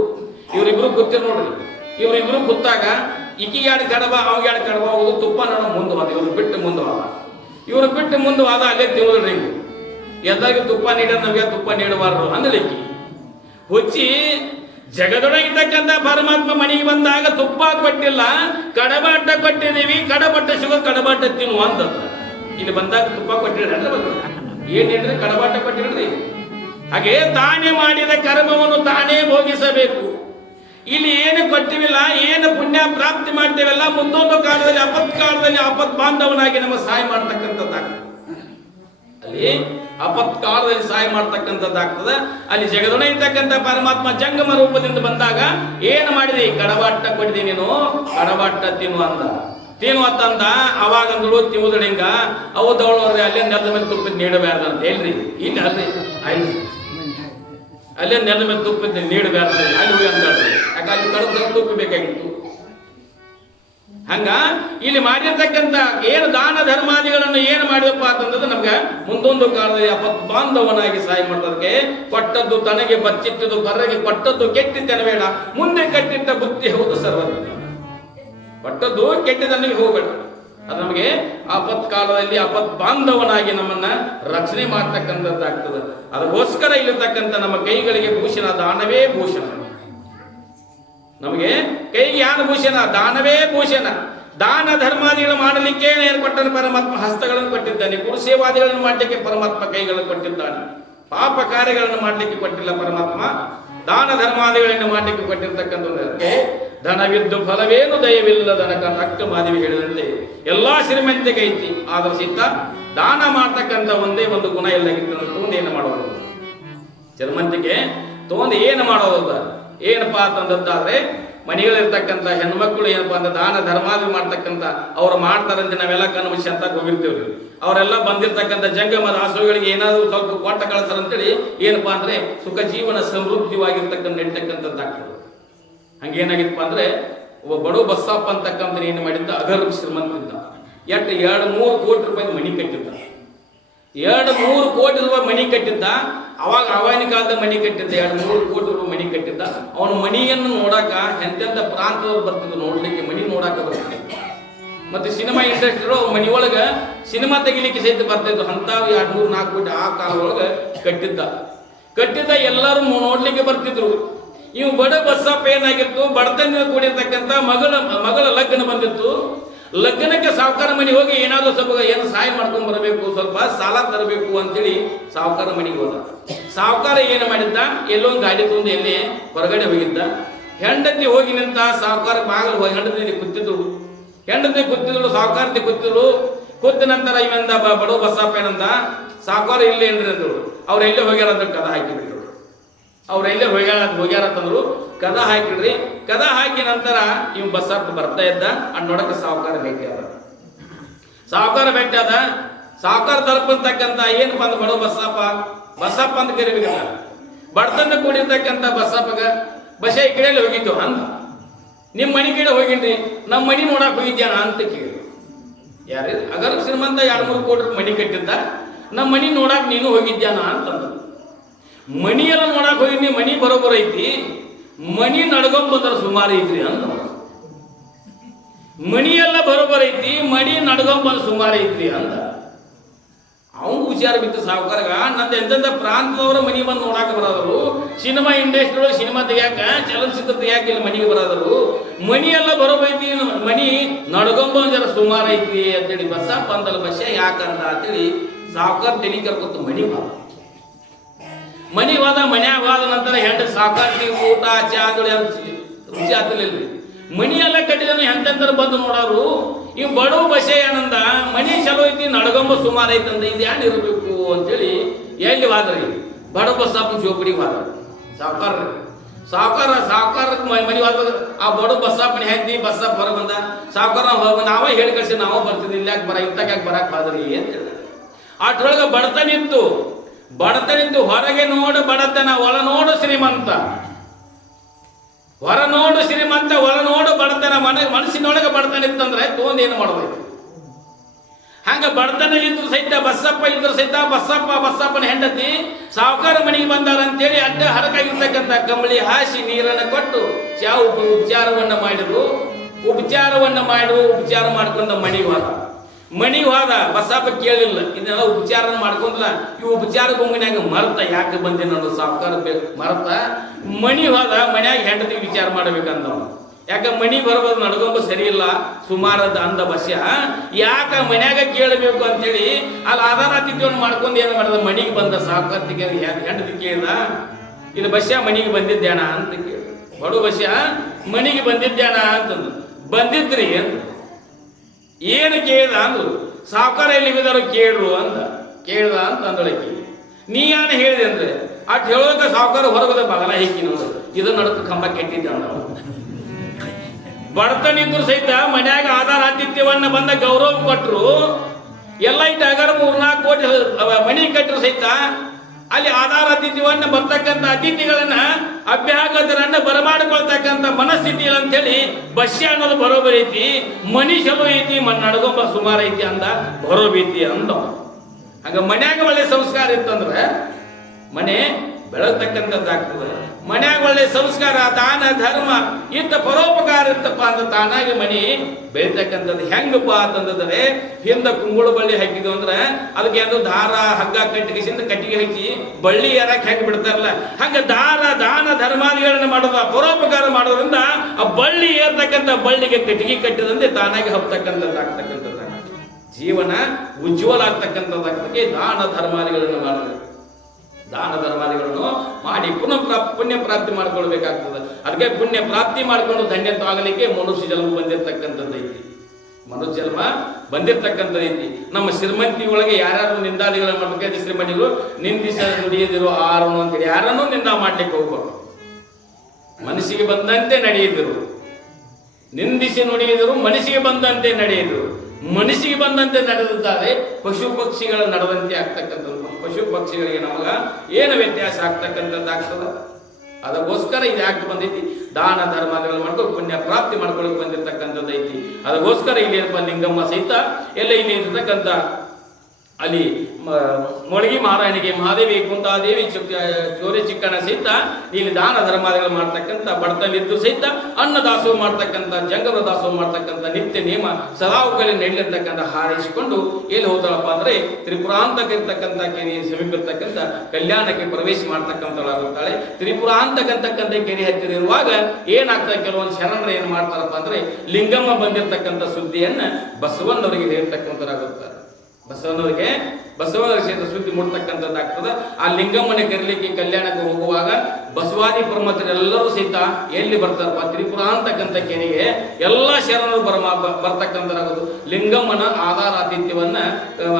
ಇವ್ರಿಬ್ರು ಕೂತಿರ್ ನೋಡ್ರಿ ಇವ್ರಿಬ್ರು ಕೂತಾಗ ಈಕಿ ಎರಡು ಕಡಬ ಅವಾಗ ಎರಡು ಕಡಬ ಹೋಗುದು ತುಪ್ಪ ನೋಡೋ ಮುಂದೆ ಹೋದ ಇವ್ರು ಬಿಟ್ಟು ಮುಂದೆ ಹೋದ ಅಲ್ಲೇ ತಿಂದ್ರಿ ಹಿಂಗು ಎಲ್ಲರಿಗೂ ತುಪ್ಪ ನೀಡ ನಮ್ಗೆ ತುಪ್ಪ ನೀಡಬಾರ್ದು ಅಂದಲಿಕ್ಕಿ ಹುಚ್ಚಿ ಜಗದೊಳಗಿರ್ತಕ್ಕಂಥ ಪರಮಾತ್ಮ ಮನೆಗೆ ಬಂದಾಗ ತುಪ್ಪ ಕೊಟ್ಟಿಲ್ಲ ಕಡಬಾಟ ಕೊಟ್ಟಿದ್ದೀವಿ ಕಡಬಟ್ಟ ಶುಗರ್ ಕಡಬಾಟ ತಿನ್ನುವ ಅಂತ ಇಲ್ಲಿ ಬಂದಾಗ ತುಪ್ಪ ಕೊಟ್ಟಿಡ್ರಿ ಏನ್ ಹೇಳ್ರಿ ಕಡಬಾಟ ಕೊಟ್ಟಿಡ್ರಿ ಹಾಗೆ ತಾನೇ ಮಾಡಿದ ಕರ್ಮವನ್ನು ತಾನೇ ಭೋಗಿಸಬೇಕು ಇಲ್ಲಿ ಏನು ಕೊಟ್ಟಿವಿಲ್ಲ ಏನು ಪುಣ್ಯ ಪ್ರಾಪ್ತಿ ಮಾಡ್ತೇವಲ್ಲ ಮುಂದೊಂದು ಕಾಲದಲ್ಲಿ ಆಪತ್ ಬಾಂಧವನಾಗಿ ನಮ್ಮ ಸಹಾಯ ಮಾಡ್ತಕ್ಕಂಥದ್ದಾಗ ಅಲ್ಲಿ ಆಪತ್ಕಾಲದಲ್ಲಿ ಸಹಾಯ ಮಾಡ್ತಕ್ಕಂಥದ್ದಾಗ್ತದೆ. ಅಲ್ಲಿ ಜಗದೊಡೆ ಇರ್ತಕ್ಕಂಥ ಪರಮಾತ್ಮ ಜಂಗಮ ರೂಪದಿಂದ ಬಂದಾಗ ಏನು ಮಾಡಿದಿ? ಕಡಬಾಟ ಕೊಟ್ಟಿದಿ ನೀನು, ಕಡಬಾಟ ತಿನ್ನು ಅಂದ. ತಿನ್ನು ಅಂತಂದ. ಅವಾಗ ಅಂದಳು ತಿಮ್ಮದಳಿಂಗ ಹೌದವಳವ್ರಿ ಅಲ್ಲೇ ನೆಲದ ಮೇಲೆ ತುಪ್ಪಿದ್ ನೀಡಬ್ಯಾರ್ದ ಅಂತ ಹೇಳ್ರಿ. ಇಲ್ಲಿ ಅಲ್ರಿ ಅಲ್ಲೇ ನೆಲದ ಮೇಲೆ ತುಪ್ಪಿದ್ ನೀಡಬ್ಯಾರ್ದ ಅಲ್ಲಿ ಹೋಗಿ ಅಂದ್ರಿ. ಯಾಕೆ ಅಲ್ಲಿ ಕಡದ ತುಪ್ಪ ಬೇಕಾಗಿತ್ತು. ಹಂಗ ಇಲ್ಲಿ ಮಾಡಿರ್ತಕ್ಕಂಥ ಏನು ದಾನ ಧರ್ಮಾದಿಗಳನ್ನು ಏನು ಮಾಡಿದಪ್ಪ ಅಂತಂದ್ರೆ ನಮ್ಗೆ ಮುಂದೊಂದು ಕಾಲದಲ್ಲಿ ಬಾಂಧವನಾಗಿ ಸಹಾಯ ಮಾಡೋದಕ್ಕೆ ಕೊಟ್ಟದ್ದು ತನಗೆ ಬಚ್ಚಿಟ್ಟದ್ದು ಬರಗೆ ಕೊಟ್ಟದ್ದು ಕೆಟ್ಟಿದ್ದನಬೇಡ, ಮುಂದೆ ಕಟ್ಟಿಟ್ಟ ಬುದ್ಧಿ ಹೌದು ಸರ್ವಜ್ಞ. ಕೊಟ್ಟದ್ದು ಕೆಟ್ಟದನಿಗೆ ಹೋಗಬೇಡ. ಅದು ನಮಗೆ ಆಪತ್ಕಾಲದಲ್ಲಿ ಬಾಂಧವನಾಗಿ ನಮ್ಮನ್ನ ರಕ್ಷಣೆ ಮಾಡ್ತಕ್ಕಂಥದ್ದಾಗ್ತದೆ. ಅದಕ್ಕೋಸ್ಕರ ಇಲ್ಲಿರ್ತಕ್ಕಂಥ ನಮ್ಮ ಕೈಗಳಿಗೆ ಭೂಷಣ ದಾನವೇ ಭೂಷಣ. ನಮಗೆ ಕೈಗೆ ಯಾರು ಭೂಷಣ? ದಾನವೇ ಭೂಷಣ. ದಾನ ಧರ್ಮಾದಿಗಳು ಮಾಡಲಿಕ್ಕೆ ಏನು ಕೊಟ್ಟನು ಪರಮಾತ್ಮ? ಹಸ್ತಗಳನ್ನು ಕೊಟ್ಟಿದ್ದಾನೆ. ಗುರುಸೇವಾದಿಗಳನ್ನು ಮಾಡಲಿಕ್ಕೆ ಪರಮಾತ್ಮ ಕೈಗಳನ್ನು ಕೊಟ್ಟಿದ್ದಾನೆ. ಪಾಪ ಕಾರ್ಯಗಳನ್ನು ಮಾಡಲಿಕ್ಕೆ ಕೊಟ್ಟಿಲ್ಲ ಪರಮಾತ್ಮ. ದಾನ ಧರ್ಮಾದಿಗಳನ್ನು ಮಾಡಲಿಕ್ಕೆ ಕೊಟ್ಟಿರ್ತಕ್ಕಂಥದ್ದಕ್ಕೆ ಧನವಿದ್ದು ಫಲವೇನು ದಯವಿಲ್ಲದನಕ ಅಕ್ಕ ಮಾದಿವಿ ಹೇಳಿದಂತೆ ಎಲ್ಲಾ ಶ್ರೀಮಂತಿಗೆ ಐತಿ. ಆದ್ರ ಸಿದ್ಧ ದಾನ ಮಾಡ್ತಕ್ಕಂಥ ಒಂದೇ ಒಂದು ಗುಣ ಇಲ್ಲ. ತಗೊಂಡು ಏನು ಮಾಡೋದು? ಶ್ರೀಮಂತಿಗೆ ತಗೊಂಡು ಏನು ಮಾಡೋದ? ಏನಪ್ಪಾ ಅಂತಂದಾದ್ರೆ ಮನೆಗಳಿರ್ತಕ್ಕಂಥ ಹೆಣ್ಮಕ್ಳು ಏನಪ್ಪಾ ಅಂತ ದಾನ ಧರ್ಮಾದಿ ಮಾಡ್ತಕ್ಕಂಥ ಅವ್ರು ಮಾಡ್ತಾರಂತೆ ನಾವೆಲ್ಲ ಕನ್ವಿಷನ್ ಅಂತ ಹೋಗಿರ್ತೀವ್ರಿ. ಅವರೆಲ್ಲ ಬಂದಿರ್ತಕ್ಕಂಥ ಜಂಗಮ ರಾಸುಗಳಿಗೆ ಏನಾದ್ರು ಸ್ವಲ್ಪ ಕೊಟ್ಟ ಕಳಿಸ್ತಾರಂತೇಳಿ ಏನಪ್ಪಾ ಅಂದ್ರೆ ಸುಖ ಜೀವನ ಸಮೃದ್ಧಿವಾಗಿರ್ತಕ್ಕಂಥ ನಡೀತಕ್ಕಂಥದ್ದಾಗ್ತದೆ. ಹಂಗೇನಾಗಿತ್ತಪ್ಪ ಅಂದ್ರೆ ಒಬ್ಬ ಬಡವ ಬಸ್ಸಪ್ಪ ಅಂತಕ್ಕಂಥ ಏನು ಮಾಡಿದ್ದ? ಅಗರ್ಭ ಶ್ರೀಮಂತಿದ್ದ. 2-3 ಕೋಟಿ ರೂಪಾಯಿ ಮನಿ ಕಟ್ಟಿದ್ದ. 2-3 ಕೋಟಿ ರೂಪಾಯಿ ಮನಿ ಕಟ್ಟಿದ್ದ. ಅವಾಗಿನ ಕಾಲದ ಮನಿ ಕಟ್ಟಿದ್ದ. 2-3 ಕೋಟಿ ರೂಪಾಯಿ ಮನಿ ಕಟ್ಟಿದ್ದ. ಅವನ ಮನಿಯನ್ನು ನೋಡಾಕ ಎಂತೆಂಥ ಪ್ರಾಂತದವ್ರು ಬರ್ತಿದ್ರು ನೋಡ್ಲಿಕ್ಕೆ, ಮನಿ ನೋಡಾಕ ಬರ್ತಿದ್ರು. ಮತ್ತೆ ಸಿನಿಮಾ ಇಂಡಸ್ಟ್ರಿ ಮನಿಯೊಳಗ ಸಿನಿಮಾ ತೆಗಿಲಿಕ್ಕೆ ಸಹಿತ ಬರ್ತಿದ್ರು. ಅಂತಾವ್ 2-3-4 ಕೋಟಿ ಆ ಕಾಲ ಒಳಗ ಕಟ್ಟಿದ್ದ ಎಲ್ಲರೂ ನೋಡ್ಲಿಕ್ಕೆ ಬರ್ತಿದ್ರು. ಇವು ಬಡ ಬಸ್ಸಪ್ಪ ಏನಾಗಿತ್ತು? ಬಡತನ ಕೂಡಿರ್ತಕ್ಕಂಥ ಮಗಳ ಲಗ್ನ ಬಂದಿತ್ತು. ಲಗ್ನಕ್ಕೆ ಸಾವುಕಾರ ಮನೆಗೆ ಹೋಗಿ ಏನಾದ್ರು ಸ್ವಲ್ಪ ಏನು ಸಹಾಯ ಮಾಡ್ಕೊಂಡ್ ಬರಬೇಕು, ಸ್ವಲ್ಪ ಸಾಲ ತರಬೇಕು ಅಂತೇಳಿ ಸಾವುಕಾರ ಮನೆಗೆ ಹೋದ. ಸಾವುಕಾರ ಏನು ಮಾಡಿದ್ದ? ಎಲ್ಲೋ ಒಂದು ಗಾಡಿ ತಂದು ಎಲ್ಲಿ ಹೊರಗಡೆ ಹೋಗಿದ್ದ. ಹೆಂಡತಿ ಹೋಗಿ ನಿಂತ ಸಾವುಕಾರ ಬಾಗಿಲು ಹೋಗಿ ಹೆಂಡತಿ ಕೂತಿದ್ರು. ಸಾವುಕಾರತಿ ಕೂತಿದ್ರು. ಕೂತ ನಂತರ ಇವಂದ ಬಡವ ಬಸ್ಸಪ್ಪ ಏನಂದ? ಸಾವುಕಾರ ಇಲ್ಲೇ ಏನ್ರಿ ಅಂದ್ರು. ಅವ್ರು ಎಲ್ಲೇ ಹೋಗ್ಯಾರ ಅಂತ ಕದ ಹಾಕಿಬಿಟ್ರು. ಅವ್ರು ಎಲ್ಲೇ ಹೋಗ್ಯಾರ ಅಂತಂದ್ರು. ಕದ ಹಾಕಿಡ್ರಿ. ಕದ ಹಾಕಿ ನಂತರ ಇವ್ ಬಸ್ಸಪ್ಪ ಬರ್ತಾ ಇದ್ದ. ನೋಡಕ್ಕೆ ಸಾವುಕಾರ ಭೇಟಿ ಆದ. ಸಾವುಕಾರ ತಲುಪಂತಕ್ಕಂಥ ಏನಪ್ಪ ಅಂದ ಬಡವ ಬಸ್ಸಪ್ಪ ಅಂತ ಕರಿಬೇಕಲ್ಲ. ಬಡತನ ಕೂಡಿರ್ತಕ್ಕಂಥ ಬಸ್ಸಪ್ಪಗ ಬಸ್ಸ ಈ ಕಡೆಯಲ್ಲಿ ಹೋಗಿದ್ದು ಅಂದ. ನಿಮ್ಮ ಮನೆ ಕಡೆ ಹೋಗಿನ್ರಿ, ನಮ್ಮ ಮನಿ ನೋಡಕ್ ಹೋಗಿದ್ಯಾನ ಅಂತ ಕೇಳಿ. ಯಾರು? ಅಗರ್ ಶ್ರೀಮಂತ 2-3 ಕೋಟಿ ಮನಿ ಕಟ್ಟಿದ್ದ. ನಮ್ಮ ಮನಿ ನೋಡಾಕ್ ನೀನು ಹೋಗಿದ್ಯಾನ ಅಂತಂದ್ರು. ಮನಿಯೆಲ್ಲ ನೋಡಕ್ ಹೋಗಿದ್ನಿ, ಮನಿ ಬರೋಬ್ಬರ ಐತಿ, ಮನಿ ನಡ್ಕೊಂಬಂದ್ರ ಸುಮಾರು ಐತ್ರಿ ಅಂತ. ಮನಿಯೆಲ್ಲ ಬರೋಬ್ಬರ ಐತಿ, ಮನಿ ನಡ್ಕೊಂಬಂದ್ ಸುಮಾರು ಐತ್ರಿ ಅಂತ. ಅವಂಗ ವಿಚಾರ ಬಿತ್ತು ಸಾವುಕಾರಗ. ನಂದು ಎಂತೆಂಥ ಪ್ರಾಂತದವರು ಮನಿ ಬಂದು ನೋಡಾಕ ಬರೋದರು. ಸಿನಿಮಾ ಇಂಡಸ್ಟ್ರಿ ಸಿನಿಮಾ ತೆಗಿಯಾಕ, ಚಲನಚಿತ್ರ ತೆಗಿಯಾಕ ಇಲ್ಲಿ ಮನಿಗೆ ಬರೋದರು. ಮನಿ ಎಲ್ಲ ಬರೋಬೈತಿ, ಮನಿ ನಡ್ಕೊಂಬಂದ್ ಜರ ಸುಮಾರು ಐತಿ ಅಂತೇಳಿ ಬಸ್ಸಪ್ಪ ಅಂದಲ್ಲ. ಬಸ್ಸ ಯಾಕಂದ ಅಂತೇಳಿ ಸಾವುಕಾರ ತೆಲಿ ಕರ್ಕೊತ ಮನಿ ಹೋದ. ಮನ್ಯಾಗ ಹೋದ ನಂತರ ಹೆಂಡ ಸಾವುಕಾರ್ತಿ ಊಟ ಚಾ ರುಚಿ ಆಗ್ತಿರ್ಲಿಲ್ರಿ. ಮನಿ ಎಲ್ಲ ಕಟ್ಟಿದನು ಎಂತೆಂತರ ಬಂದು ನೋಡೋರು. ಇವ್ ಬಡವ ಬಸೆ ಏನಂದ? ಮನಿ ಚಲೋ ಐತಿ, ನಡ್ಗೊಂಬ ಸುಮಾರು ಐತಂದ. ಇದು ಯಾರು ಇರಬೇಕು ಅಂತೇಳಿ ಎಲ್ಲಿ ವಾದ್ರಿ? ಬಡವ ಬಸ್ಸಪ್ಪನ ಚೋಪಡಿಗೆ ವಾದ. ಸಾವುಕಾರ ಮನಿ ವಾದ. ಆ ಬಡವ ಬಸ್ಸಪ್ಪನ ಹೆಂಡತಿ ಬಸ್ಸಪ್ಪ ಹೊರ ಬಂದ. ಸಾವುಕಾರ ನಾವ ಹೇಳಿ ಕಳ್ಸಿ ನಾವ ಬರ್ತಿದ್ವಿ, ಇಲ್ಲ ಯಾಕೆ ಇಂತಕ್ಕೆ ಯಾಕೆ ಬರಕ್ ಬಾದ್ರಿ ಅಂತ ಹೇಳ. ಅಟ್ರೊಳಗ ಬಡತನಿತ್ತು. ಹೊರಗೆ ನೋಡು ಬಡತನ, ಒಳ ನೋಡು ಶ್ರೀಮಂತ. ಹೊರ ನೋಡು ಶ್ರೀಮಂತ, ಒಳ ನೋಡು ಬಡತನ. ಮನಸ್ಸಿನೊಳಗೆ ಬಡತನ ಇತ್ತಂದ್ರೆ ತಗೊಂಡು ಏನು ಮಾಡಬೇಕು? ಹಂಗ ಬಡತನಲ್ಲಿದ್ರು ಸಹಿತ ಬಸ್ಸಪ್ಪ ಇದ್ರು ಸಹಿತ ಬಸ್ಸಪ್ಪನ ಹೆಂಡತಿ ಸಾವುಕಾರ ಮನೆಗೆ ಬಂದಾರ ಅಂತೇಳಿ ಅಡ್ಡ ಹರಕಾಗಿರ್ತಕ್ಕಂಥ ಕಂಬಳಿ ಹಾಸಿ ನೀರನ್ನು ಕೊಟ್ಟು ಉಪಚಾರವನ್ನ ಮಾಡಿದ್ರು. ಉಪಚಾರ ಮಾಡ್ಕೊಂಡ ಮಣಿಗೆ ಹೋದ. ಬಸ್ಸಪ್ಪ ಕೇಳಿಲ್ಲ, ಇದನ್ನೆಲ್ಲ ಉಪಚಾರ ಮಾಡ್ಕೊಂಡ್ಲ. ಈ ಉಪಚಾರ ಗುಂಗಿನಾಗ ಮರ್ತ ಯಾಕೆ ಬಂದೆ ನೋಡು ಸಾವುಕಾರ ಮರ್ತ ಮಣಿ ಹೋದ. ಮನ್ಯಾಗ ಹೆಂಡತಿ ವಿಚಾರ ಮಾಡ್ಬೇಕಂದ. ಯಾಕ ಮನಿ ಬರೋದು ನಡ್ಕೊಂಬ ಸರಿ ಇಲ್ಲ ಸುಮಾರದ ಅಂದ ಬಸ್ಯ. ಯಾಕ ಮನ್ಯಾಗ ಕೇಳಬೇಕು ಅಂತೇಳಿ ಅಲ್ಲಿ ಆಧಾರಾತಿಥ್ಯವನ್ನು ಮಾಡ್ಕೊಂಡು ಏನು ಮಾಡಿದ? ಮನಿಗೆ ಬಂದ ಸಾವುಕಾರ್ತಿಗೆ ಹೆಂಡತಿ ಕೇಳಿದ, ಇಲ್ಲಿ ಬಸ್ಯ ಮನಿಗೆ ಬಂದಿದ್ದೇಣ ಅಂತ ಕೇಳಿ. ಬಡು ಬಸ್ಯ ಮನಿಗೆ ಬಂದಿದ್ದೇಣ ಅಂತಂದು. ಬಂದಿದ್ರಿ ಅಂತ ಏನು ಕೇಳಿದ ಅಂದ್ರು. ಸಾವುಕಾರ ಎಲ್ಲಿ ಬಿದ್ದಾರು ಕೇಳ್ರು ಅಂದ. ಕೇಳ್ದ ಅಂತ ಅಂದೊಳಕಿ. ನೀ ಯಾನ ಹೇಳಿದೆ ಅಂದ್ರೆ ಅಟ್ ಹೇಳೋದಕ್ಕೆ ಸಾವುಕಾರ ಹೊರಗದ ಬಗಲ ಹೆಕ್ಕಿ ನೋಡು, ಇದು ನಡಕ ಕಂಬ ಕೆಟ್ಟಿದ್ದ ನಾವು. ಬಡತನಿದ್ರು ಸಹಿತ ಮನ್ಯಾಗ ಆಧಾರ ಆತಿಥ್ಯವನ್ನ ಬಂದ ಗೌರವ ಕೊಟ್ಟರು. ಎಲ್ಲ ಇಟ್ಟಾಗಾರ 3-4 ಕೋಟಿ ಮಣಿ ಕಟ್ಟರು ಸಹಿತ ಅಲ್ಲಿ ಆಧಾರ ಅತಿಥಿವನ್ನ ಬರ್ತಕ್ಕಂಥ ಅತಿಥಿಗಳನ್ನ ಅಭ್ಯಾಗತರನ್ನ ಬರಮಾಡಿಕೊಳ್ತಕ್ಕಂಥ ಮನಸ್ಥಿತಿ ಇಲ್ಲ ಅಂತೇಳಿ ಬಸ್ಯ ಅನ್ನೋದು ಬರೋಬರಿ ಐತಿ, ಮನಿ ಚಲೋ ಐತಿ, ನಡಗೊಂಬ ಸುಮಾರು ಐತಿ ಅಂದ ಬರೋಬೈತಿ ಅಂದ. ಹಂಗ ಮನ್ಯಾಗ ಒಳ್ಳೆ ಸಂಸ್ಕಾರ ಇತ್ತಂದ್ರೆ ಮನೆ ಬೆಳತಕ್ಕಂಥದ್ದಾಗ್ತದೆ. ಮನ್ಯಾಗ ಒಳ್ಳೆ ಸಂಸ್ಕಾರ, ದಾನ ಧರ್ಮ ಇಂಥ ಪರೋಪಕಾರ ಇರ್ತಪ್ಪ ಅಂತ ತಾನಾಗಿ ಮನಿ ಬೆಳಿತಕ್ಕಂಥದ್ದು. ಹೆಂಗಪ್ಪ ಅಂತಂದ್ರೆ ಹಿಂದ ಕುಂಗುಳು ಬಳ್ಳಿ ಹಾಕಿದ್ವು ಅಂದ್ರೆ ಅದಕ್ಕೆ ಅದು ದಾರ ಹಗ್ಗ ಕಟ್ಟಿಗೆಸಿಂದ ಕಟ್ಟಿಗೆ ಹಚ್ಚಿ ಬಳ್ಳಿ ಯಾರಕ್ಕೆ ಹೆಂಗ್ ಬಿಡ್ತಾರಲ್ಲ, ಹಂಗ ದಾನ ಧರ್ಮಾದಿಗಳನ್ನ ಮಾಡೋದು, ಪರೋಪಕಾರ ಮಾಡೋದ್ರಿಂದ ಆ ಬಳ್ಳಿ ಏರ್ತಕ್ಕಂಥ ಬಳ್ಳಿಗೆ ಕಟ್ಟಿಗೆ ಕಟ್ಟಿದಂತೆ ತಾನಾಗಿ ಹಬ್ತಕ್ಕಂಥದ್ದಾಗ್ತಕ್ಕಂಥದ್ದು, ಜೀವನ ಉಜ್ವಲ ಆಗ್ತಕ್ಕಂಥದ್ದಾಗ್ತಕ್ಕೆ ದಾನ ಧರ್ಮಾದಿಗಳನ್ನು ಮಾಡಿದ್ರೆ. ದಾನ ಧರ್ಮಾದಿಗಳನ್ನು ಮಾಡಿ ಪುಣ್ಯ ಪ್ರಾಪ್ತಿ ಮಾಡ್ಕೊಳ್ಬೇಕಾಗ್ತದೆ. ಅದಕ್ಕೆ ಪುಣ್ಯ ಪ್ರಾಪ್ತಿ ಮಾಡ್ಕೊಂಡು ಧನ್ಯತ್ವ ಆಗಲಿಕ್ಕೆ ಮನುಷ್ಯ ಜನ್ಮ ಬಂದಿರತಕ್ಕಂಥದ್ದೈತಿ. ಮನುಷ್ಯ ಜನ್ಮ ಬಂದಿರತಕ್ಕಂಥದ್ದೈತಿ. ನಮ್ಮ ಶ್ರೀಮಂತಿ ಒಳಗೆ ಯಾರ್ಯಾರು ನಿಂದಾದಿಗಳನ್ನ ಮಾಡ್ಬೇಕಾದ್ರೆ ಶ್ರೀಮಂತಿಗಳು ನಿಂದಿಸ ನುಡಿಯದಿರು ಆರನು ಅಂತೇಳಿ ಯಾರನ್ನೂ ನಿಂದ ಮಾಡ್ಲಿಕ್ಕೆ ಹೋಗ್ಬೇಕು. ಮನಸ್ಸಿಗೆ ಬಂದಂತೆ ನಡೆಯಿದ್ರು, ನಿಂದಿಸಿ ನುಡಿಯಿದರು ಮನಸ್ಸಿಗೆ ಬಂದಂತೆ ನಡೆಯಿದ್ರು. ಮನಸ್ಸಿಗೆ ಬಂದಂತೆ ನಡೆದಿದ್ದಾರೆ ಪಶು ಪಕ್ಷಿಗಳ ನಡೆದಂತೆ ಆಗ್ತಕ್ಕಂಥದ್ದು. ಪಶು ಪಕ್ಷಿಗಳಿಗೆ ನಮಗ ಏನು ವ್ಯತ್ಯಾಸ ಆಗ್ತಕ್ಕಂಥದ್ದಾಗ್ತದ. ಅದಕ್ಕೋಸ್ಕರ ಇದು ಯಾಕೆ ಬಂದೈತಿ, ದಾನ ಧರ್ಮಾದಿಗಳು ಮಾಡ್ಕೊಂಡು ಪುಣ್ಯ ಪ್ರಾಪ್ತಿ ಮಾಡ್ಕೊಳ್ಳೋಕೆ ಬಂದಿರತಕ್ಕಂಥದ್ದು ಐತಿ. ಅದಕ್ಕೋಸ್ಕರ ಇಲ್ಲಿ ಏನಪ್ಪ ಲಿಂಗಮ್ಮ ಸಹಿತ ಎಲ್ಲ ಇಲ್ಲಿ ಇರ್ತಕ್ಕಂಥ ಅಲ್ಲಿ ಮೊಳಗಿ ಮಹಾರಾಣಿಗೆ ಮಹಾದೇವಿ ಕುಂತಾದೇವಿ ಚೋರೆ ಚಿಕ್ಕಣ್ಣ ಸಹಿತ ಇಲ್ಲಿ ದಾನ ಧರ್ಮಾದಿಗಳು ಮಾಡ್ತಕ್ಕಂಥ ಬಡತನಿದ್ದು ಸಹಿತ ಅನ್ನದಾಸೋಹ ಮಾಡ್ತಕ್ಕಂಥ ಜಂಗಮ ದಾಸೋಹ ಮಾಡ್ತಕ್ಕಂಥ ನಿತ್ಯ ನಿಯಮ ಸದಾವುಗಳಲ್ಲಿ ನಡೆದಿರ್ತಕ್ಕಂಥ ಹಾರೈಸಿಕೊಂಡು ಎಲ್ಲಿ ಹೋದಳಪ್ಪ ಅಂದ್ರೆ ತ್ರಿಪುರಾಂತಕ ಇರ್ತಕ್ಕಂಥ ಕೆರೆ ಸಮೀಪ ಇರ್ತಕ್ಕಂಥ ಕಲ್ಯಾಣಕ್ಕೆ ಪ್ರವೇಶ ಮಾಡ್ತಕ್ಕಂಥವಳಾಗುತ್ತಾಳೆ. ತ್ರಿಪುರಾಂತಕ್ಕಂತಕ್ಕಂಥ ಕೆರೆ ಹತ್ತಿರ ಇರುವಾಗ ಏನಾಗ್ತದೆ, ಕೆಲವೊಂದು ಶರಣರು ಏನ್ ಮಾಡ್ತಾರಪ್ಪ ಅಂದ್ರೆ ಲಿಂಗಮ್ಮ ಬಂದಿರತಕ್ಕಂಥ ಸುದ್ದಿಯನ್ನ ಬಸವಣ್ಣವರಿಗೆ ಹೇಳ್ತಕ್ಕಂಥವರಾಗುತ್ತಾರೆ. ಬಸವನವರಿಗೆ ಸುದ್ದಿ ಮುಡ್ತಕ್ಕಂಥದ್ದಾಗ್ತದೆ. ಆ ಲಿಂಗಮ್ಮನ ಕರೀಲಿಕ್ಕೆ ಕಲ್ಯಾಣಕ್ಕೆ ಹೋಗುವಾಗ ಬಸವಾದಿ ಪ್ರಮತರೆಲ್ಲರೂ ಸಹಿತ ಎಲ್ಲಿ ಬರ್ತಾರಪ್ಪ, ತ್ರಿಪುರ ಅಂತಕ್ಕಂಥ ಕೆರೆಗೆ ಎಲ್ಲ ಶರಣರು ಬರ್ತಕ್ಕಂಥದ್ದಾಗೋದು. ಲಿಂಗಮ್ಮನ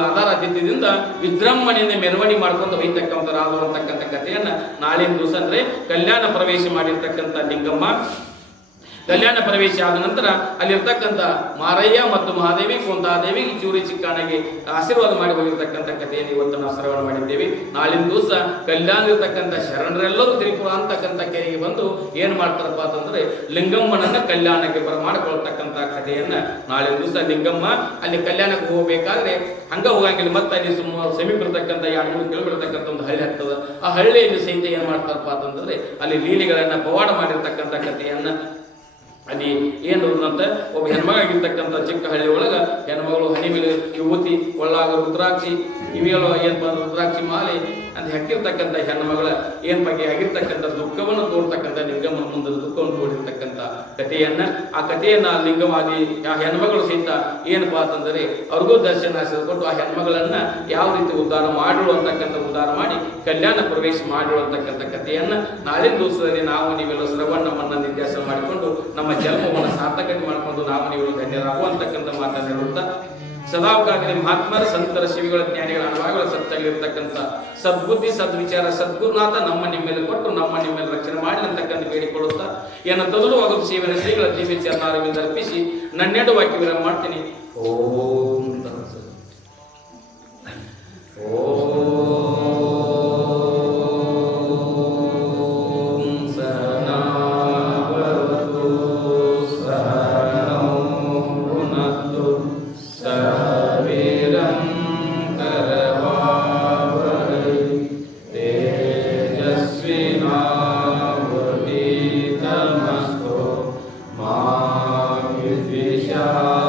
ಆಧಾರಾತಿಥ್ಯದಿಂದ ವಿಜೃಂಭಣೆಯಿಂದ ಮೆರವಣಿಗೆ ಮಾಡ್ಕೊಂಡು ಒಯ್ತಕ್ಕಂಥವ್ರು ಅಂತಕ್ಕಂಥ ಕಥೆಯನ್ನ ನಾಳಿನ ದಿವಸ ಅಂದ್ರೆ ಕಲ್ಯಾಣ ಪ್ರವೇಶ ಮಾಡಿರ್ತಕ್ಕಂಥ ಲಿಂಗಮ್ಮ ಕಲ್ಯಾಣ ಪ್ರವೇಶ ಆದ ನಂತರ ಅಲ್ಲಿರ್ತಕ್ಕಂಥ ಮಾರಯ್ಯ ಮತ್ತು ಮಹಾದೇವಿ ಕುಂತಾದೇವಿ ಚೂರಿ ಚಿಕ್ಕಣ್ಣಗೆ ಆಶೀರ್ವಾದ ಮಾಡಿ ಹೋಗಿರ್ತಕ್ಕಂಥ ಕಥೆಯನ್ನು ಇವತ್ತು ನಾವು ಶ್ರವಣ ಮಾಡಿದ್ದೇವೆ. ನಾಳಿನ ದಿವಸ ಕಲ್ಯಾಣ ಇರ್ತಕ್ಕಂಥ ಶರಣರೆಲ್ಲರೂ ತ್ರಿಪುರ ಅಂತಕ್ಕಂಥ ಕೆರೆಗೆ ಬಂದು ಏನ್ ಮಾಡ್ತಾರಪ್ಪ ಅಂತಂದ್ರೆ ಲಿಂಗಮ್ಮನನ್ನ ಕಲ್ಯಾಣಕ್ಕೆ ಬರಮಾಡಿಕೊಳ್ತಕ್ಕಂಥ ಕಥೆಯನ್ನ ನಾಳಿನ ದಿವಸ ಲಿಂಗಮ್ಮ ಅಲ್ಲಿ ಕಲ್ಯಾಣಕ್ಕೆ ಹೋಗ್ಬೇಕಾದ್ರೆ ಹಂಗ ಹೋಗಂಗಿಲ್ಲ, ಮತ್ತೆ ಅಲ್ಲಿ ಸಮೀಪ ಇರ್ತಕ್ಕಂಥ 2-3 ಕಿಲೋಮೀಟರ್ ಇರ್ತಕ್ಕಂಥ ಒಂದು ಹಳ್ಳಿ ಆಗ್ತದೆ. ಆ ಹಳ್ಳಿಯಲ್ಲಿ ಸಹಿತ ಏನ್ ಮಾಡ್ತಾರಪ್ಪ ಅಂತಂದ್ರೆ ಅಲ್ಲಿ ಲೀಲೆಗಳನ್ನ ಪವಾಡ ಮಾಡಿರ್ತಕ್ಕಂಥ ಕಥೆಯನ್ನ ಅಲ್ಲಿ ಏನು ಅಂತ ಒಬ್ಬ ಹೆಣ್ಮಗಾಗಿರ್ತಕ್ಕಂಥ ಚಿಕ್ಕ ಹಳ್ಳಿ ಒಳಗ ಹೆಣ್ಮಗಳು ಹನಿ ಮೇಲೆ ವಿಭೂತಿ ಒಳ್ಳಾಗ ರುದ್ರಾಕ್ಷಿ ಇವೆಲ್ಲ ಏನ್ ರುದ್ರಾಕ್ಷಿ ಮಾಲೆ ಅಂತ ಹಾಕಿರ್ತಕ್ಕಂಥ ಹೆಣ್ಮಗಳ ಏನ್ ಬಗ್ಗೆ ಆಗಿರ್ತಕ್ಕಂಥ ದುಃಖವನ್ನು ತೋಡ್ತಕ್ಕಂಥ ಲಿಂಗಮ್ಮನ ಮುಂದೆ ದುಃಖವನ್ನು ತೋಡಿರ್ತಕ್ಕಂಥ ಕಥೆಯನ್ನ ಆ ಕಥೆಯನ್ನ ಲಿಂಗವಾದಿ ಆ ಹೆಣ್ಮಗಳು ಸಹಿತ ಏನಪ್ಪಾ ಅಂತಂದ್ರೆ ಅವ್ರಿಗೂ ದರ್ಶನ ಕೊಟ್ಟು ಆ ಹೆಣ್ಮಗಳನ್ನ ಯಾವ ರೀತಿ ಉದ್ಧಾರ ಮಾಡಿಳು ಅಂತಕ್ಕಂಥ ಉದ್ಧಾರ ಮಾಡಿ ಕಲ್ಯಾಣ ಪ್ರವೇಶ ಮಾಡಿಳು ಅಂತಕ್ಕಂಥ ಕಥೆಯನ್ನ ನಾಳಿನ ದಿವಸದಲ್ಲಿ ನಾವು ನೀವೆಲ್ಲ ಶ್ರವಣವನ್ನ ನಿತ್ಯಾಸ ಮಾಡಿಕೊಂಡು ನಮ್ಮ ಜನ್ಮವನ್ನು ಸಾರ್ಥಕತೆ ಮಾಡಿಕೊಂಡು ನಾವು ನೀವು ಧನ್ಯರಾಗುವಂತಕ್ಕಂಥ ಮಾತನ್ನು ಹೇಳುತ್ತಾ ಸದಾವಕಾಲದಲ್ಲಿ ಮಹಾತ್ಮರ ಸಂತರ ಶಿವಿಗಳ ಜ್ಞಾನಿಗಳ ಅನುಭವಗಳ ಸತ್ತಾಗಿರ್ತಕ್ಕಂಥ ಸದ್ಬುದ್ಧಿ ಸದ್ವಿಚಾರ ಸದ್ಗುರುನಾಥ ನಮ್ಮ ನಿಮ್ಮೆಲ್ಲ ಕೊಟ್ಟು ನಮ್ಮ ನಿಮ್ಮೆಲ್ಲ ರಕ್ಷಣೆ ಮಾಡಲಿ ಅಂತಕ್ಕಂಥ ಬೇಡಿಕೊಳ್ಳುತ್ತಾ ಏನ ತದುರುವಾಗಲು ಸೇವನೆ ಶ್ರೀಗಳ ದಿವ್ಯ ಚರಣಾರವಿಂದ ಅರ್ಪಿಸಿ ನನ್ನೆರಡು ವಾಕ್ಯ ವಿರಾಮ ಮಾಡ್ತೀನಿ. ಓಂ Vishal